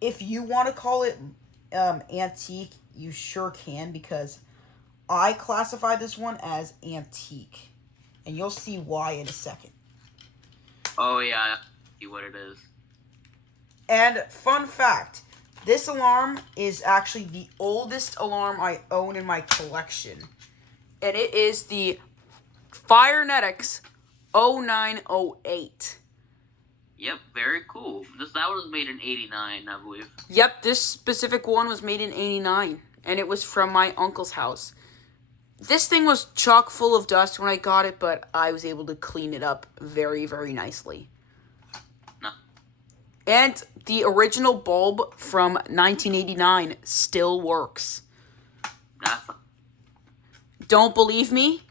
If you want to call it antique, you sure can, because I classify this one as antique, and you'll see why in a second. Oh yeah, I see what it is. And fun fact, this alarm is actually the oldest alarm I own in my collection, and it is the FireX 0908. Yep, very cool. That one was made in '89, I believe. Yep, this specific one was made in '89. and it was from my uncle's house. This thing was chock full of dust when I got it, but I was able to clean it up very, very nicely. No. And the original bulb from 1989 still works. Nah. Don't believe me?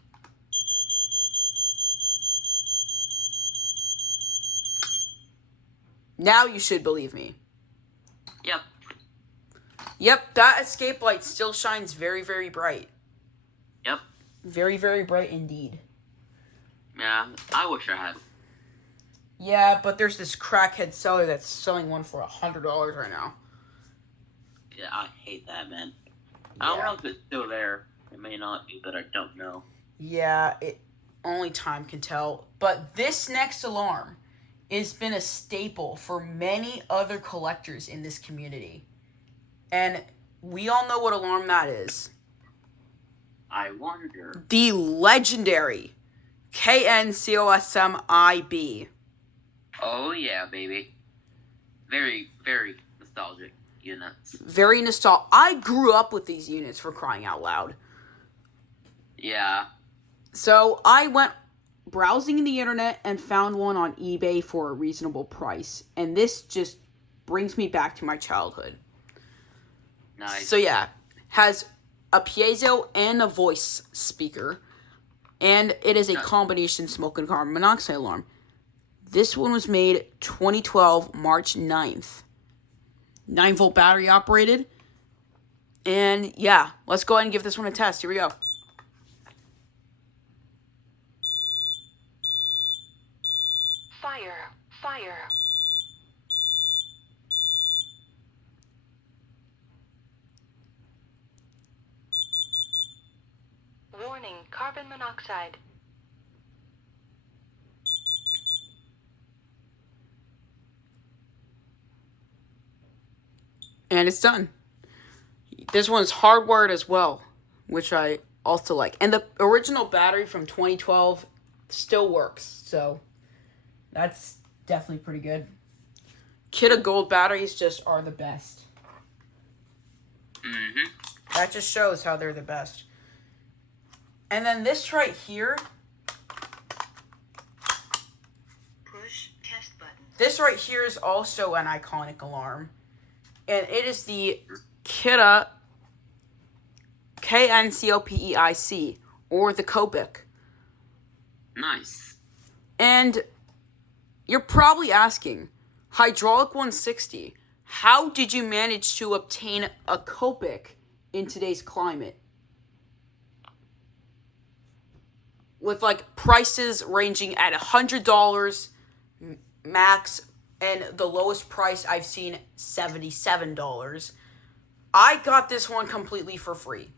Now you should believe me. Yep. Yep, that escape light still shines very, very bright. Yep. Very, very bright indeed. Yeah, I wish I had. Yeah, but there's this crackhead seller that's selling one for $100 right now. Yeah, I hate that, man. I don't know if it's still there. It may not be, but I don't know. Yeah, only time can tell. But this next alarm has been a staple for many other collectors in this community. And we all know what alarm that is. I wonder. The legendary KNCOSMIB. Oh, yeah, baby. Very, very nostalgic units. Very nostalgic. I grew up with these units, for crying out loud. Yeah. So I went browsing the internet and found one on eBay for a reasonable price. And this just brings me back to my childhood. Nice. So yeah, has a piezo and a voice speaker. And it is a combination smoke and carbon monoxide alarm. This one was made 2012, March 9th. 9-volt battery operated. And yeah, let's go ahead and give this one a test. Here we go. Fire. Fire. Warning, carbon monoxide. And it's done. This one's hardwired as well, which I also like. And the original battery from 2012 still works, so that's definitely pretty good. Kidde Gold batteries just are the best. Mm-hmm. That just shows how they're the best. And then this right here, Push test button. this right here is also an iconic alarm. And it is the Kidde KNCOPEIC, or the Copic. Nice. And you're probably asking, Hydraulic 160, how did you manage to obtain a Copic in today's climate? With like prices ranging at $100 max, and the lowest price I've seen, $77. I got this one completely for free.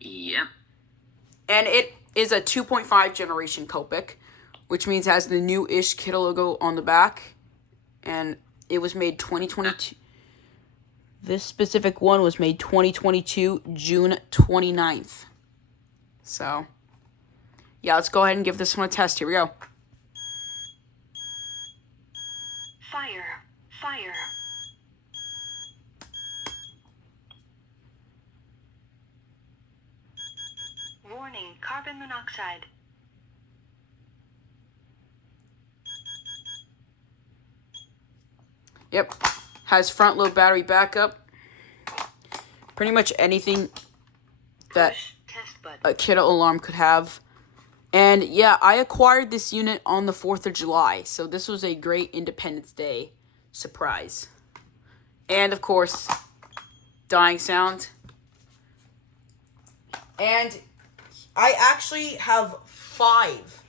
Yep. And it is a 2.5 generation Copic, which means it has the new-ish Kidde logo on the back. And it was made 2022. This specific one was made 2022, June 29th. So, yeah, let's go ahead and give this one a test. Here we go. Fire. Fire. Warning, carbon monoxide. Yep. Has front load battery backup. Pretty much anything that Push test button. a Kidde alarm could have. And yeah, I acquired this unit on the 4th of July. So this was a great Independence Day surprise. And of course, dying sound. And I actually have 5.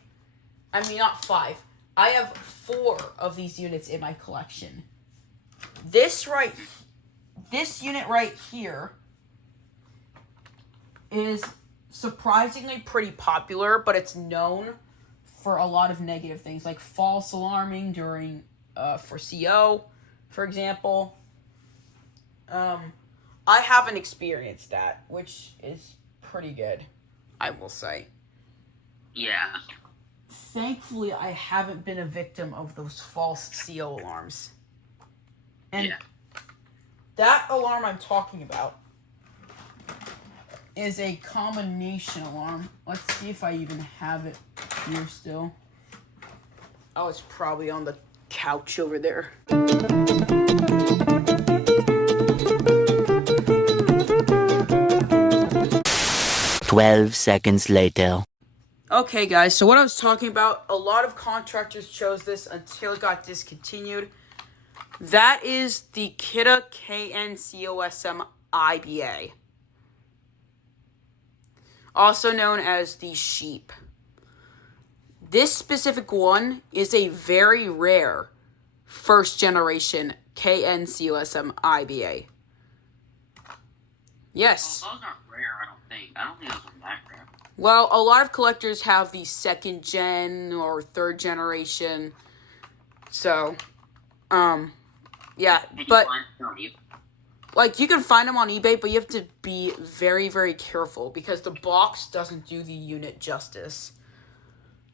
I mean, not 5. I have 4 of these units in my collection. This unit right here is surprisingly pretty popular, but it's known for a lot of negative things, like false alarming during, for CO, for example. I haven't experienced that, which is pretty good, I will say. Yeah. Thankfully, I haven't been a victim of those false CO alarms. And Yeah. that alarm I'm talking about is a combination alarm. Let's see if I even have it here still. Oh, it's probably on the couch over there. 12 seconds later. Okay, guys, so what I was talking about, a lot of contractors chose this until it got discontinued. That is the Kidde CO IBA. Also known as the Sheep. This specific one is a very rare first generation KNCOSM IBA. Yes. Well, those aren't rare, I don't think. I don't think those are that rare. Well, a lot of collectors have the second gen or third generation. So, yeah, but like you can find them on eBay, but you have to be very, very careful because the box doesn't do the unit justice.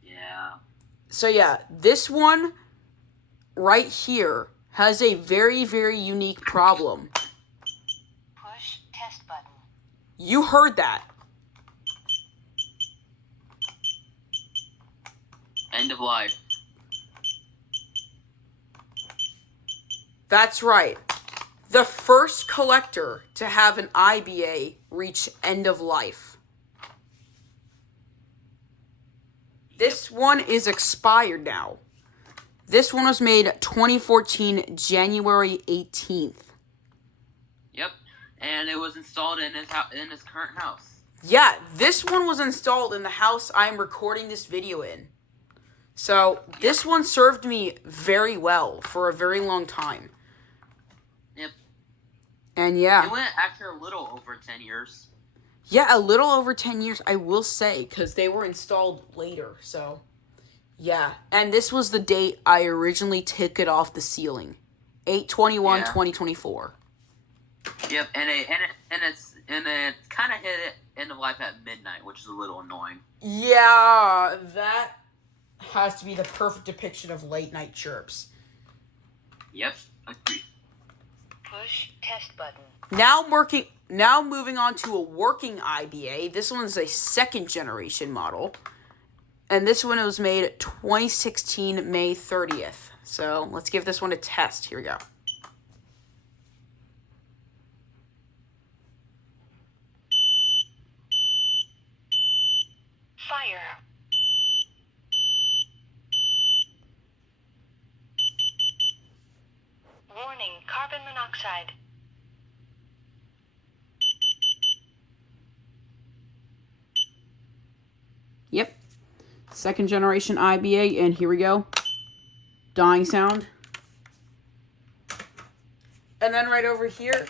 Yeah. So yeah, this one right here has a very, very unique problem. Push test button. You heard that. End of life. That's right. The first collector to have an IBA reach end of life. This one is expired now. This one was made 2014, January 18th. Yep. And it was installed in his current house. Yeah, this one was installed in the house I'm recording this video in. So, this one served me very well for a very long time. Yep. And yeah. It went actually a little over 10 years. Yeah, a little over 10 years, I will say, because they were installed later, so, yeah. And this was the date I originally took it off the ceiling, 8/21/2024. Yep, and it kind of hit it end of life at midnight, which is a little annoying. Yeah, that has to be the perfect depiction of late night chirps. Yep, agreed. Push test button. Now moving on to a working IBA. This one's a second generation model. And this one was made 2016, May 30th. So let's give this one a test. Here we go. Fire. Warning, carbon monoxide. Yep. Second generation IBA, and here we go. Dying sound. And then right over here,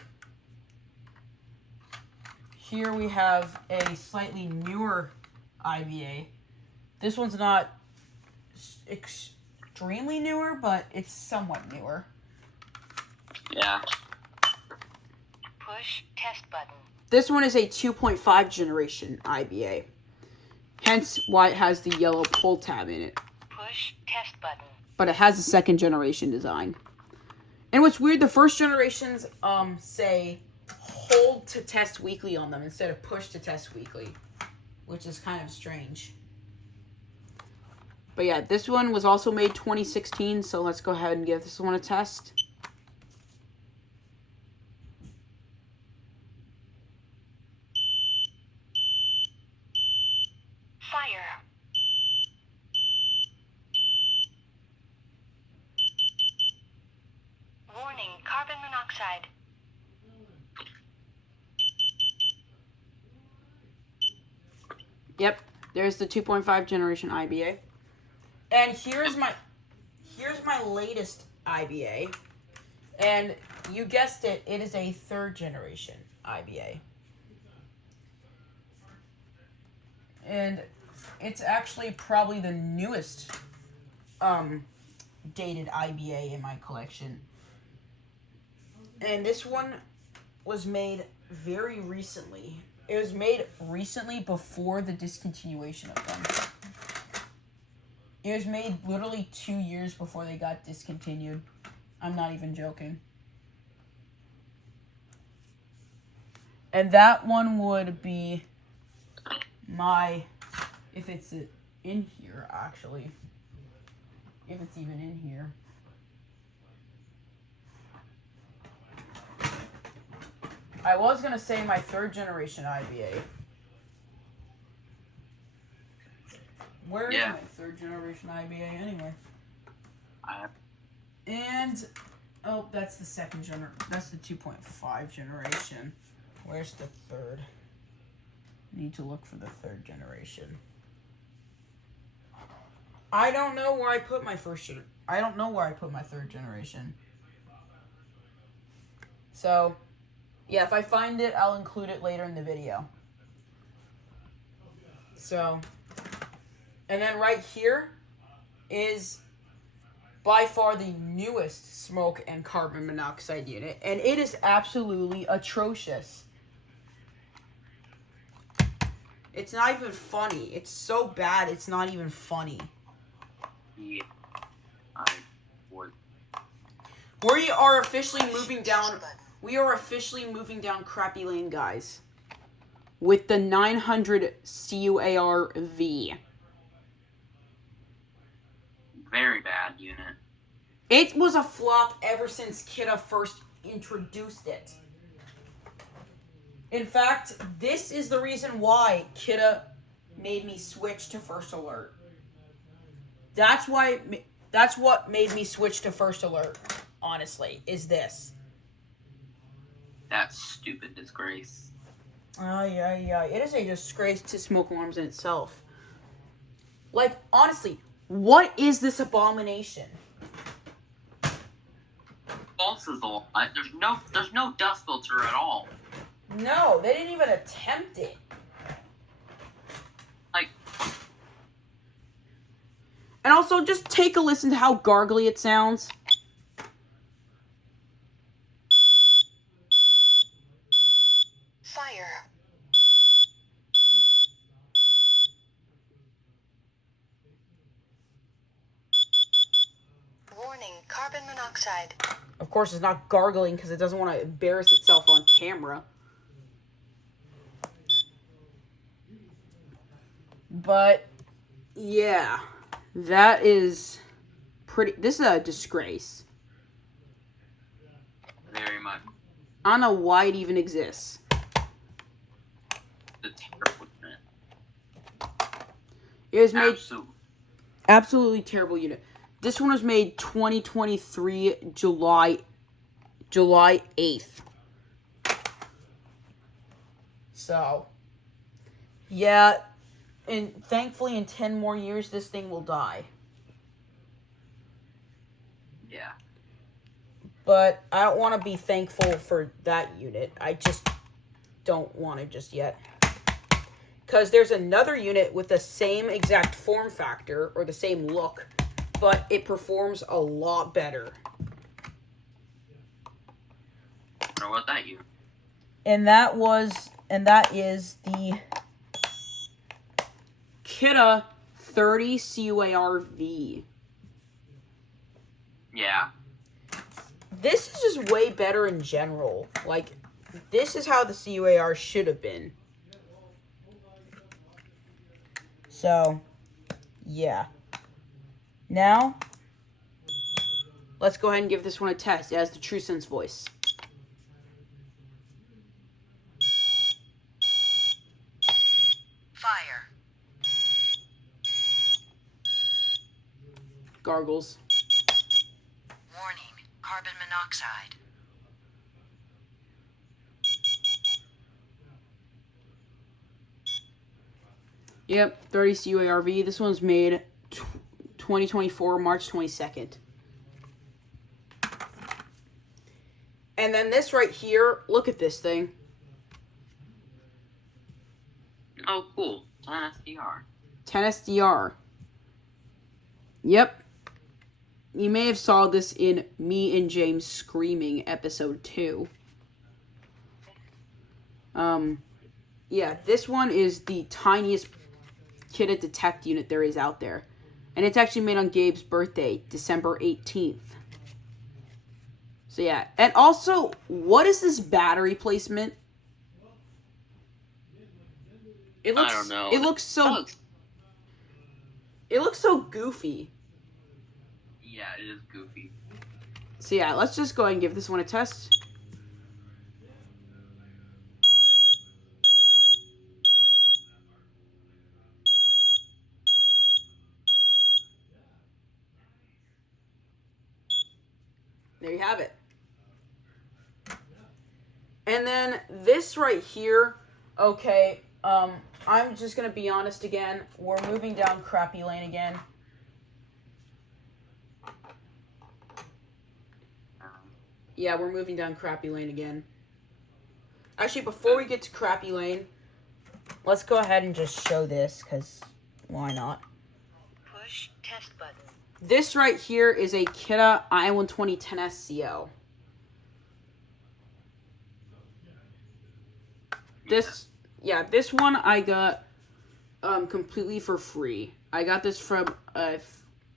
we have a slightly newer IBA. This one's not extremely newer, but it's somewhat newer. Yeah. Push test button. This one is a 2.5 generation IBA. Hence why it has the yellow pull tab in it. Push test button. But it has a second generation design. And what's weird, the first generations say hold to test weekly on them instead of push to test weekly, which is kind of strange. But yeah, this one was also made 2016, so let's go ahead and give this one a test. Fire. Warning, carbon monoxide. Yep, there's the 2.5 generation IBA. And here's my latest IBA. And you guessed it, it is a third generation IBA. And it's actually probably the newest dated IBA in my collection. And this one was made very recently. It was made recently before the discontinuation of them. It was made literally 2 years before they got discontinued. I'm not even joking. And that one would be my, if it's in here, actually. If it's even in here. I was going to say my 3rd generation IBA. Where is my 3rd generation IBA anyway? And, oh, that's the 2nd generation. That's the 2.5 generation. Where's the 3rd? Need to look for the 3rd generation. I don't know where I put my I don't know where I put my 3rd generation. So, yeah, if I find it, I'll include it later in the video. So, and then right here is by far the newest smoke and carbon monoxide unit, and it is absolutely atrocious. It's not even funny. It's so bad, it's not even funny. Yeah, I would. We are officially moving down. We are officially moving down crappy lane, guys. With the 900 CUAR V. Very bad unit. It was a flop ever since Kidde first introduced it. In fact, this is the reason why Kidde made me switch to First Alert. That's what made me switch to First Alert, honestly, is this. That stupid disgrace. Yeah. It is a disgrace to smoke alarms in itself. Like, honestly, what is this abomination? False is a lot. There's no dust filter at all. No, they didn't even attempt it. Like, and also, just take a listen to how gargly it sounds. Fire. Warning, carbon monoxide. Of course, it's not gargling because it doesn't want to embarrass itself on camera. But, yeah, that is pretty... This is a disgrace. very much. I don't know why it even exists. The terrible unit. It was made... Absolutely Terrible unit. This one was made 2023, July 8th. So, yeah, and thankfully in 10 more years, this thing will die. Yeah. But I don't want to be thankful for that unit. I just don't want to just yet. Because there's another unit with the same exact form factor, or the same look, but it performs a lot better. I don't know what that unit. And that is the Kidde 30 CUAR-V. Yeah. This is just way better in general. Like, this is how the CUAR should have been. So, yeah. Now, let's go ahead and give this one a test. It has the TrueSense voice. Fire. Gargles. Warning, carbon monoxide. Yep, 30 CUAR-V. This one's made 2024, March 22nd. And then this right here, look at this thing. Oh, cool. 10 SDR. 10 SDR. Yep. You may have saw this in Me and James Screaming, episode 2. Yeah, this one is the tiniest Kidde detect unit there is out there. And it's actually made on Gabe's birthday, December 18th. So yeah, and also, what is this battery placement? It looks, I don't know. It looks so. That looks- It looks so goofy. yeah, it is goofy. So yeah, let's just go ahead and give this one a test. There you have it. And then this right here, okay, I'm just going to be honest again. We're moving down crappy lane again. Yeah, we're moving down crappy lane again. Actually, before we get to crappy lane, let's go ahead and just show this, because why not? Push test button. This right here is a Kidde I-12010S CO. This one I got completely for free. I got this from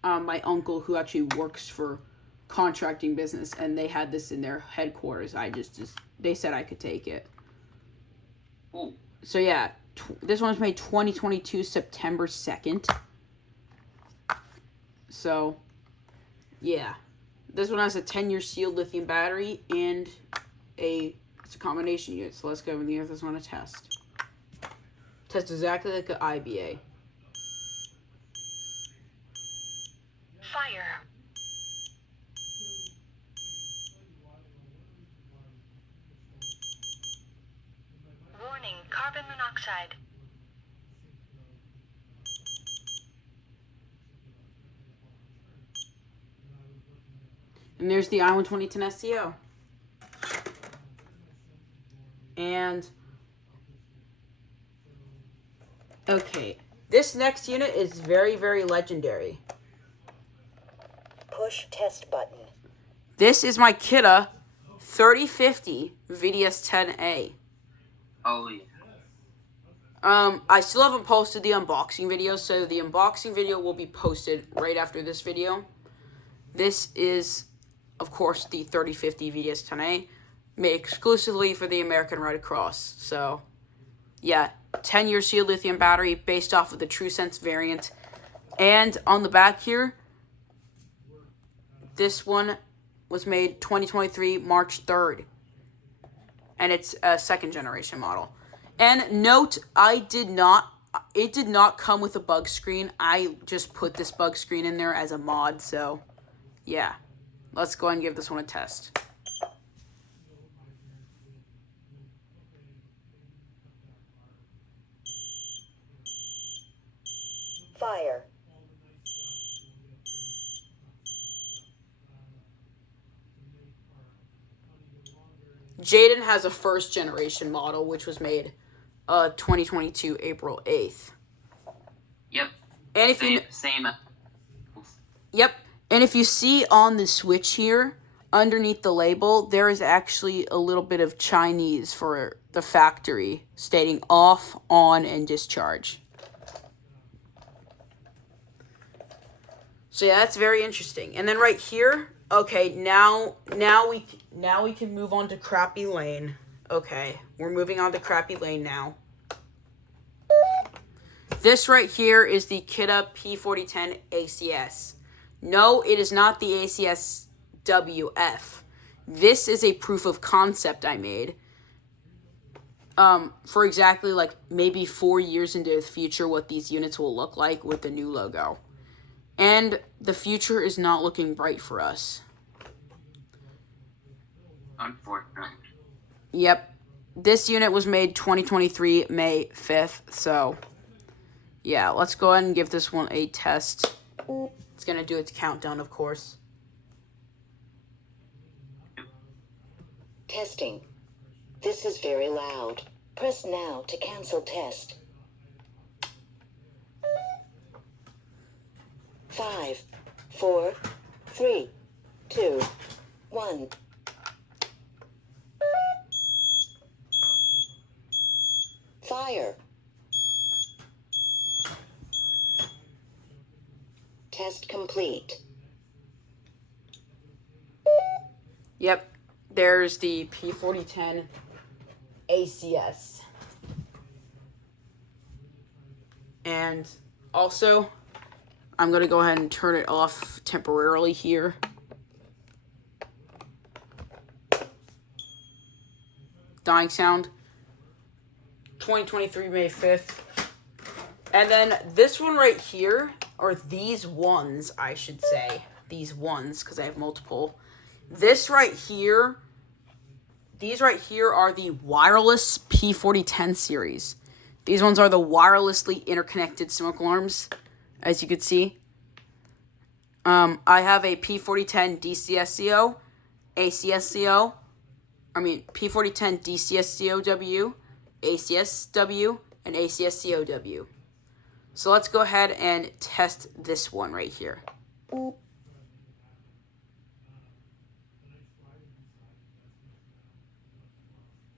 my uncle who actually works for contracting business, and they had this in their headquarters. They said I could take it. Ooh. So yeah, this one's made 2022 September 2nd. So yeah, this one has a 10-year sealed lithium battery and it's a combination unit. So let's go and give this one a test. Test exactly like an IBA. Fire. Warning, carbon monoxide. And there's the I-12010S CO. And okay, this next unit is very, very legendary. Push test button. This is my Kidde 3050 VDS10A. Oh yeah. I still haven't posted the unboxing video, so the unboxing video will be posted right after this video. This is, of course, the 3050 VDS10A, made exclusively for the American Red Cross. So, yeah, 10-year sealed lithium battery based off of the TrueSense variant. And on the back here, this one was made 2023 March 3rd. And it's a second generation model. And note, it did not come with a bug screen. I just put this bug screen in there as a mod, so yeah. Let's go ahead and give this one a test. Fire. Jaden has a first generation model, which was made 2022 April 8th. Yep. And if you Same. Yep. And if you see on the switch here, underneath the label, there is actually a little bit of Chinese for the factory, stating off, on, and discharge. So yeah, that's very interesting. And then right here, okay, now we can move on to crappy lane. Okay, we're moving on to crappy lane now. This right here is the Kidde P4010 ACS. No, it is not the ACS WF. This is a proof of concept I made. For exactly like maybe 4 years into the future, what these units will look like with the new logo. And the future is not looking bright for us. Unfortunately. Yep. This unit was made 2023 May 5th, so yeah, let's go ahead and give this one a test. It's going to do its countdown, of course. Testing. This is very loud. Press now to cancel test. 5, 4, 3, 2, 1. Fire. Test complete. Yep, there's the P4010 ACS. And also, I'm going to go ahead and turn it off temporarily here. Dying sound. 2023 May 5th. And then this one right here, or these ones, I should say. These ones, because I have multiple. This right here, these right here are the wireless P4010 series. These ones are the wirelessly interconnected smoke alarms, as you can see. I have a P4010 DCSCO, ACSCO, P4010 DCSCOW, ACSW, and ACSCOW. So let's go ahead and test this one right here.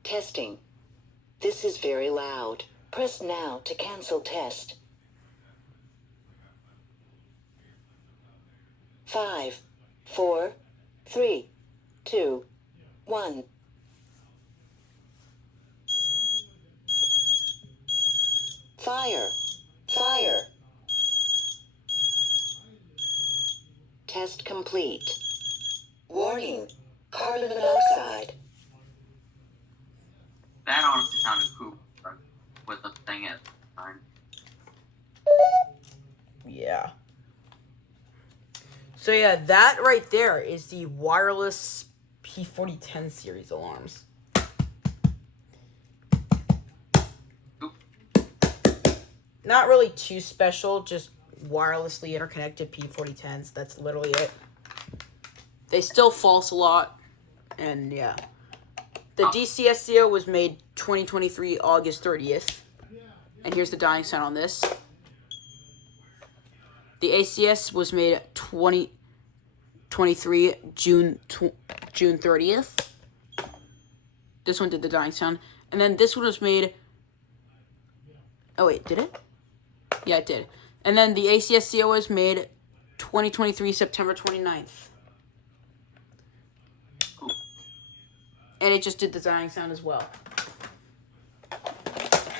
Testing. This is very loud. Press now to cancel test. 5, 4, 3, 2, 1. Fire! Fire! Test complete. Warning! Carbon monoxide. That honestly sounded cool with the thing at the time. Yeah. So yeah, that right there is the wireless P4010 series alarms. Not really too special, just wirelessly interconnected P4010s. That's literally it. They still false a lot, and yeah. The DCSCO was made 2023 August 30th. And here's the dying sound on this. The ACS was made 2023 June 30th. This one did the dying sound. And then this one was made... Oh wait, did it? Yeah, it did. And then the ACSCO was made 2023 September 29th. And it just did the dying sound as well.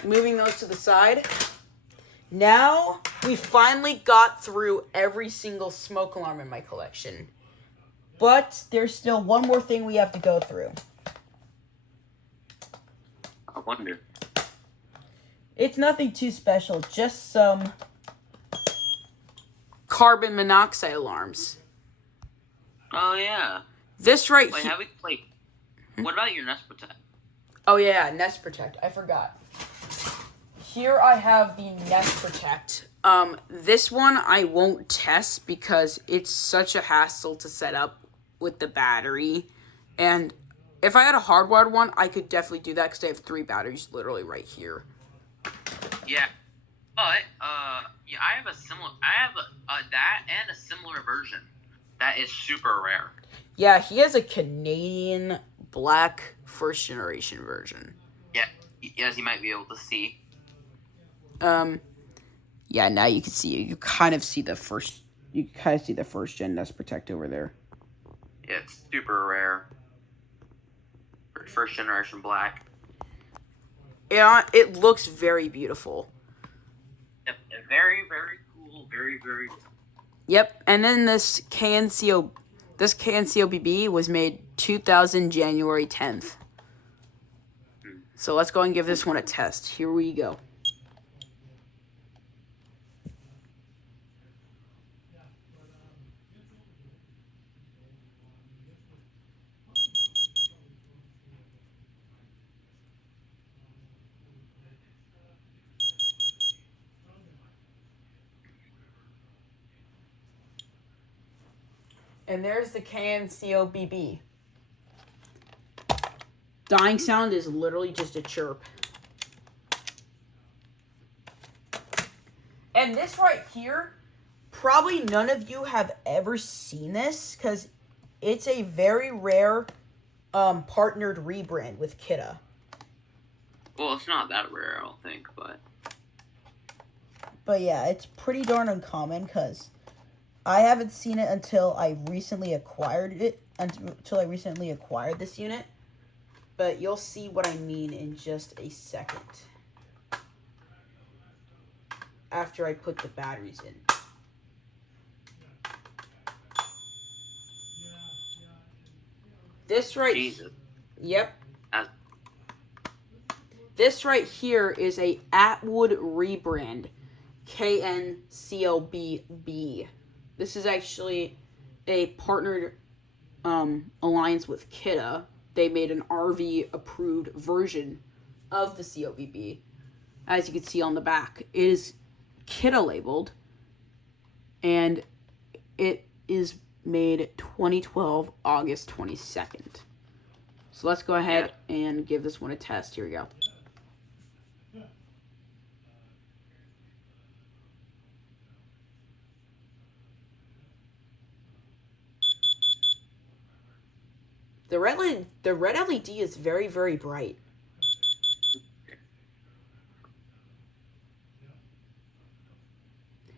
Moving those to the side. Now, we finally got through every single smoke alarm in my collection. But there's still one more thing we have to go through. I wonder. It's nothing too special, just some carbon monoxide alarms. Oh, yeah. This right Wait, here... what about your Nest Protect? Oh, yeah, Nest Protect. I forgot. Here I have the Nest Protect. This one I won't test because it's such a hassle to set up with the battery. And if I had a hardwired one, I could definitely do that because I have 3 batteries literally right here. Yeah. But, yeah, I have that and a similar version that is super rare. Yeah, he has a Canadian black first generation version. Yeah, as you might be able to see. Yeah, now you can see, you kind of see the first gen Nest Protect over there. Yeah, it's super rare. First generation black. Yeah, it looks very beautiful. Yep, very, very cool. Very, very cool. Yep, and then this KNCO BB was made 2000 January 10th. So let's go and give this one a test. Here we go. And there's the KNCO BB. Dying sound is literally just a chirp. And this right here, probably none of you have ever seen this because it's a very rare partnered rebrand with Kidde. Well, it's not that rare, I don't think, but... But yeah, it's pretty darn uncommon because I haven't seen it until I recently acquired this unit. But you'll see what I mean in just a second. after I put the batteries in. This right, Jesus. yep. Uh, This right here is a ATTWOOD rebrand, KNCOBB. This is actually a partnered alliance with Kidde. They made an RV approved version of the COBB. As you can see on the back, it is Kidde labeled, and it is made 2012 August 22nd. So let's go ahead and give this one a test. Here we go. The red LED is very, very bright.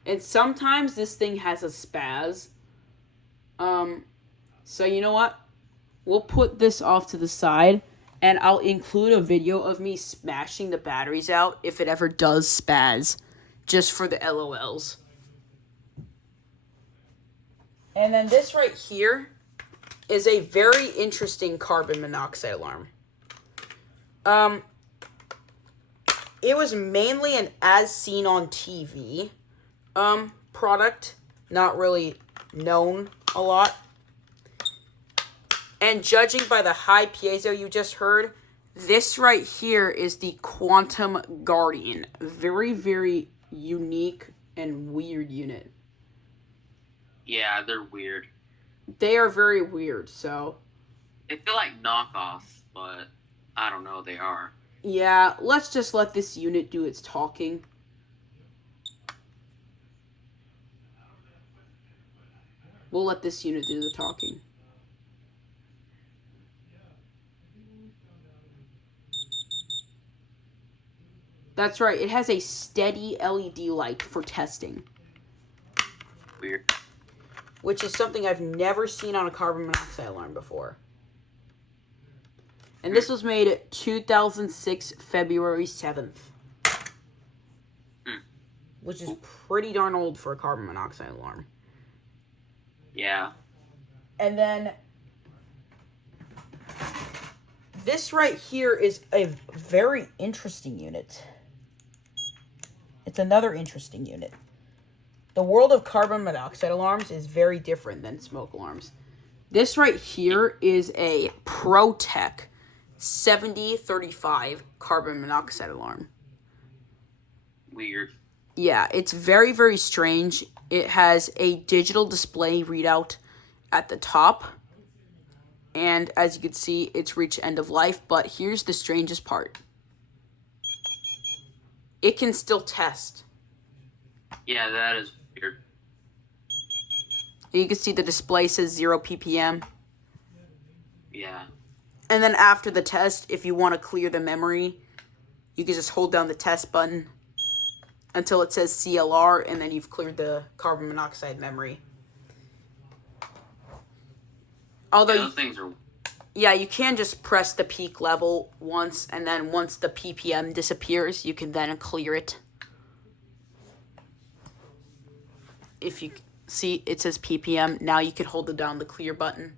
And sometimes this thing has a spaz. So you know what? We'll put this off to the side, and I'll include a video of me smashing the batteries out if it ever does spaz, just for the LOLs. And then this right here is a very interesting carbon monoxide alarm. It was mainly an as seen on TV product, not really known a lot. And judging by the high piezo you just heard, this right here is the Quantum Guardian. Very, very unique and weird unit. Yeah, they're weird. They are very weird, so... They feel like knockoffs, but I don't know, they are. Yeah, let's just let this unit do its talking. We'll let this unit do the talking. That's right, it has a steady LED light for testing. Weird. Which is something I've never seen on a carbon monoxide alarm before. And this was made 2006, February 7th. Which is pretty darn old for a carbon monoxide alarm. Yeah. And then this right here is a very interesting unit. It's another interesting unit. The world of carbon monoxide alarms is very different than smoke alarms. This right here is a ProTech 7035 carbon monoxide alarm. Weird. Yeah, it's very, very strange. It has a digital display readout at the top. And as you can see, it's reached end of life. But here's the strangest part. It can still test. Yeah, that is weird. You can see the display says 0 ppm. Yeah. And then after the test, if you want to clear the memory, you can just hold down the test button until it says CLR, and then you've cleared the carbon monoxide memory. Although, Those things are... yeah, you can just press the peak level once, and then once the ppm disappears, you can then clear it. If you see, it says ppm. Now you can hold down the clear button.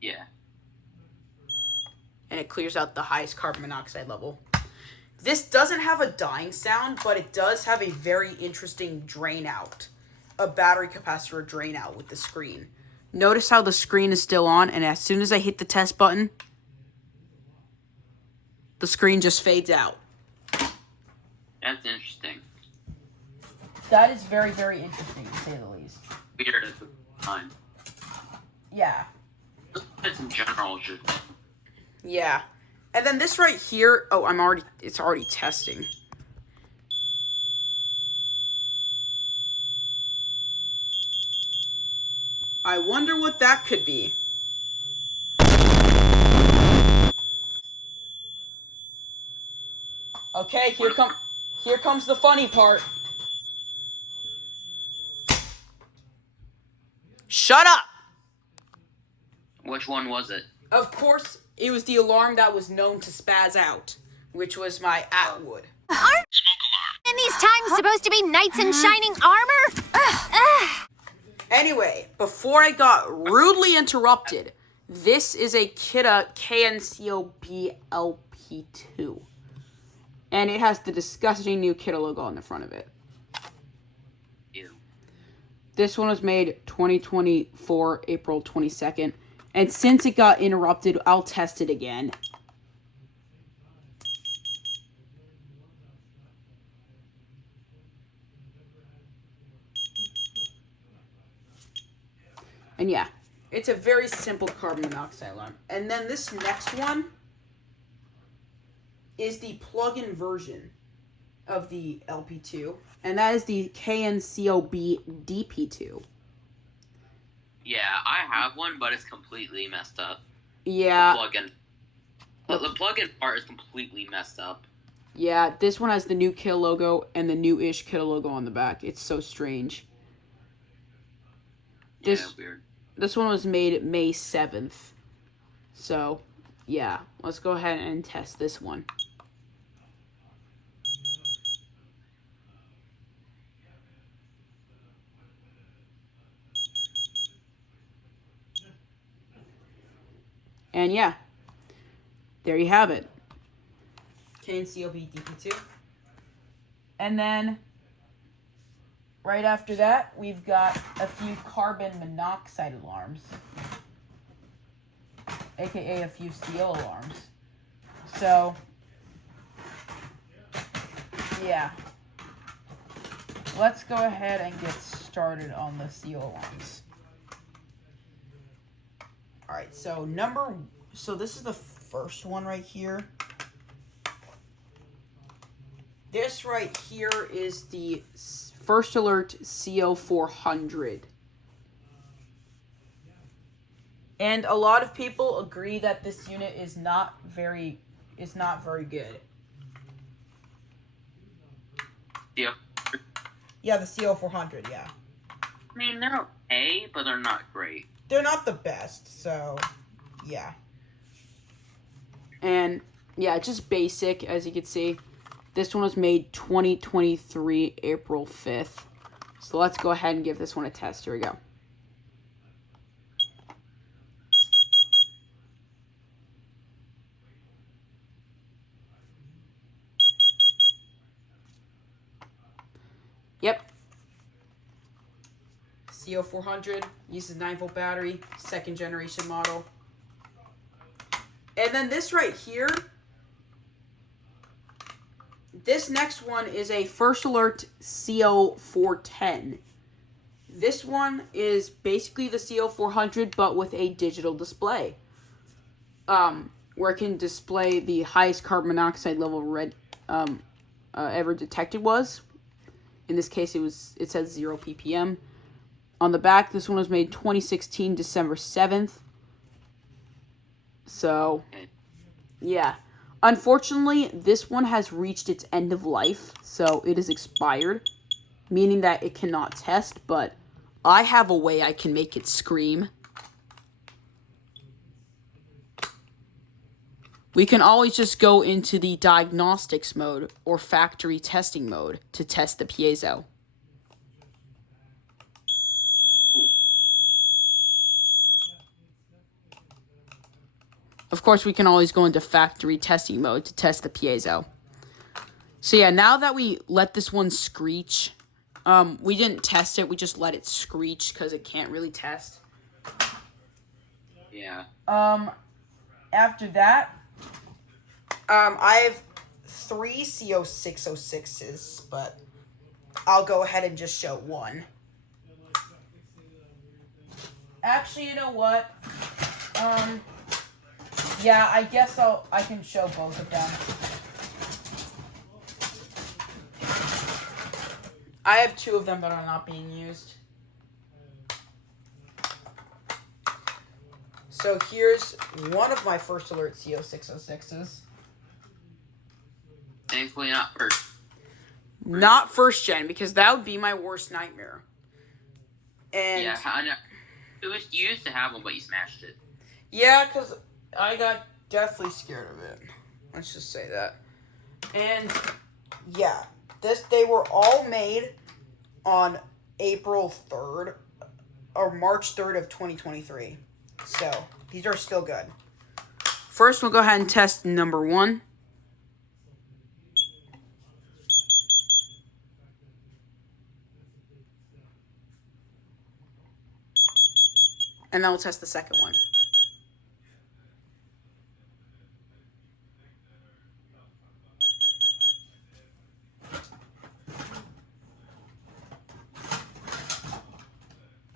Yeah. And it clears out the highest carbon monoxide level. This doesn't have a dying sound, but it does have a very interesting drain out. A battery capacitor drain out with the screen. Notice how the screen is still on, and as soon as I hit the test button, the screen just fades out. That's interesting. That is very, very interesting, to say the least. Weird at the time. Yeah. It's in general just... Yeah. And then this right here, oh, it's already testing. I wonder what that could be. Okay, here comes the funny part. Shut up! Which one was it? Of course, it was the alarm that was known to spaz out, which was my ATTWOOD. Smoke alarm. Any time supposed to be knights in shining armor? Anyway, before I got rudely interrupted, this is a Kidde CO LP2. And it has the disgusting new Kidde logo on the front of it. Ew. This one was made 2024, April 22nd. And since it got interrupted, I'll test it again. And yeah, it's a very simple carbon monoxide alarm. And then this next one is the plug-in version of the LP2. And that is the KNCOB DP2. Yeah, I have one, but it's completely messed up. Yeah. The plug-in part is completely messed up. Yeah, this one has the new Kidde logo and the new-ish Kidde logo on the back. It's so strange. Yeah, weird. This one was made May 7th. So, yeah. Let's go ahead and test this one. And yeah. There you have it. KNCOB DP2. And then right after that, we've got a few carbon monoxide alarms, aka a few CO alarms. So, yeah. Let's go ahead and get started on the CO alarms. Alright, so this is the first one right here. This right here is the First Alert CO 400. And a lot of people agree that this unit is not very good. Yeah. Yeah, the CO 400, yeah. I mean, they're okay, but they're not great. They're not the best, so yeah. And yeah, just basic, as you can see. This one was made 2023, April 5th. So let's go ahead and give this one a test. Here we go. Yep. CO 400 uses 9-volt battery, second generation model. And then this right here, this next one is a First Alert CO 410. This one is basically the CO 400, but with a digital display. Where it can display the highest carbon monoxide level ever detected was. In this case, it says 0 ppm. On the back, this one was made 2016, December 7th. So, yeah. Unfortunately, this one has reached its end of life, so it is expired, meaning that it cannot test, but I have a way I can make it scream. We can always just go into the diagnostics mode or factory testing mode to test the piezo. Of course, we can always go into factory testing mode to test the piezo. So yeah, now that we let this one screech, we didn't test it, we just let it screech because it can't really test. Yeah. After that, I have 3 CO 606s, but I'll go ahead and just show one. Actually, you know what? Yeah, I guess I can show both of them. I have 2 of them that are not being used. So here's one of my First Alert CO 606s. Thankfully not first. Not first gen, because that would be my worst nightmare. And yeah, I know. You used to have one, but you smashed it. Yeah, because I got deathly scared of it. Let's just say that. And yeah, They were all made on April 3rd or March 3rd of 2023. So, these are still good. First, we'll go ahead and test number 1. And then we'll test the second one.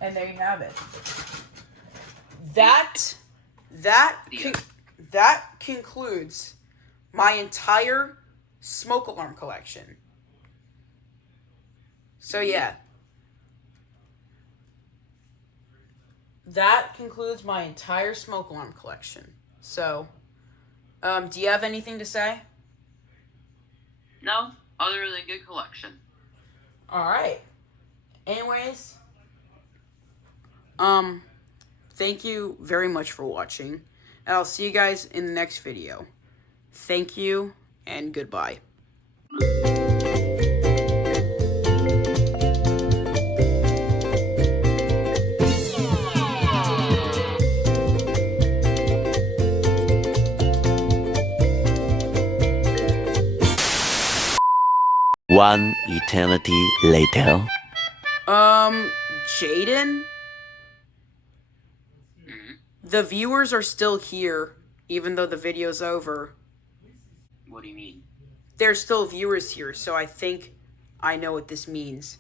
And there you have it. That concludes my entire smoke alarm collection. So yeah. That concludes my entire smoke alarm collection. So, do you have anything to say? No, other than good collection. Alright. Anyways, thank you very much for watching, and I'll see you guys in the next video. Thank you, and goodbye. One eternity later. Jaden? The viewers are still here, even though the video's over. What do you mean? There's still viewers here, so I think I know what this means.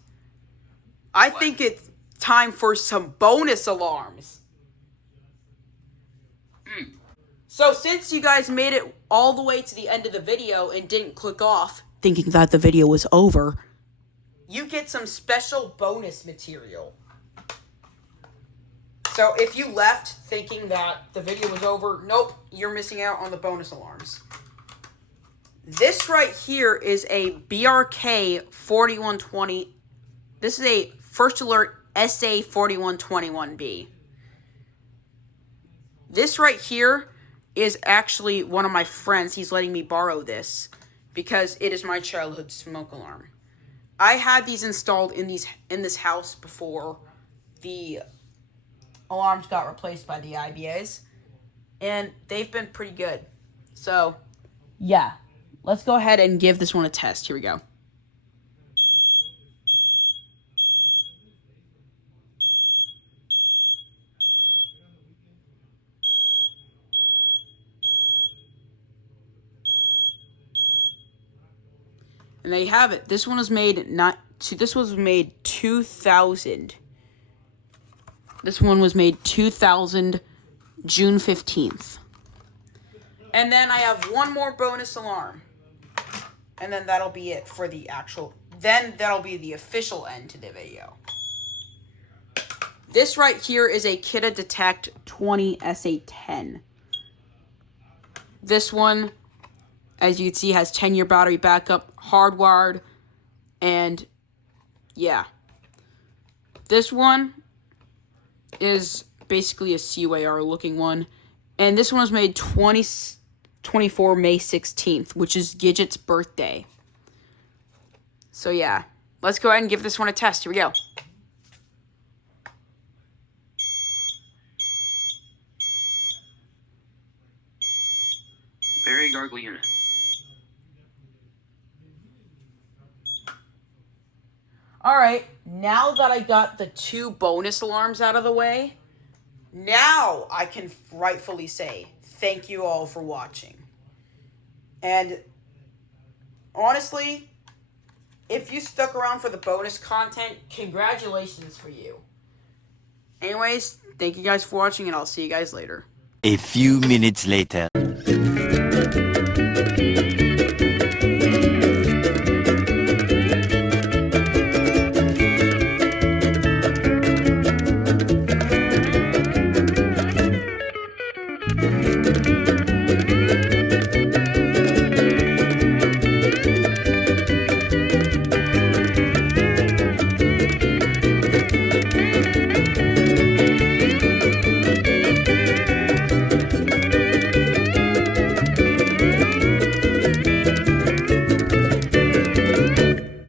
I think it's time for some bonus alarms. So since you guys made it all the way to the end of the video and didn't click off, thinking that the video was over, you get some special bonus material. So if you left thinking that the video was over, nope, you're missing out on the bonus alarms. This right here is a BRK 4120. This is a First Alert SA 4121B. This right here is actually one of my friends. He's letting me borrow this because it is my childhood smoke alarm. I had these installed in this house before the alarms got replaced by the IBAs, and they've been pretty good. So, yeah. Let's go ahead and give this one a test. Here we go. And there you have it. This one was made this was made 2000. This one was made 2000 June 15th. And then I have one more bonus alarm. And then that'll be it for the that'll be the official end to the video. This right here is a Kidde Detect 20 SA10. This one, as you can see, has 10-year battery backup, hardwired, and yeah. This one is basically a CUAR looking one. And this one was made 24 May 16th, which is Gidget's birthday. So yeah, let's go ahead and give this one a test. Here we go. Very gargle unit. Alright, now that I got the 2 bonus alarms out of the way, now I can rightfully say thank you all for watching. And honestly, if you stuck around for the bonus content, congratulations for you. Anyways, thank you guys for watching, and I'll see you guys later. A few minutes later.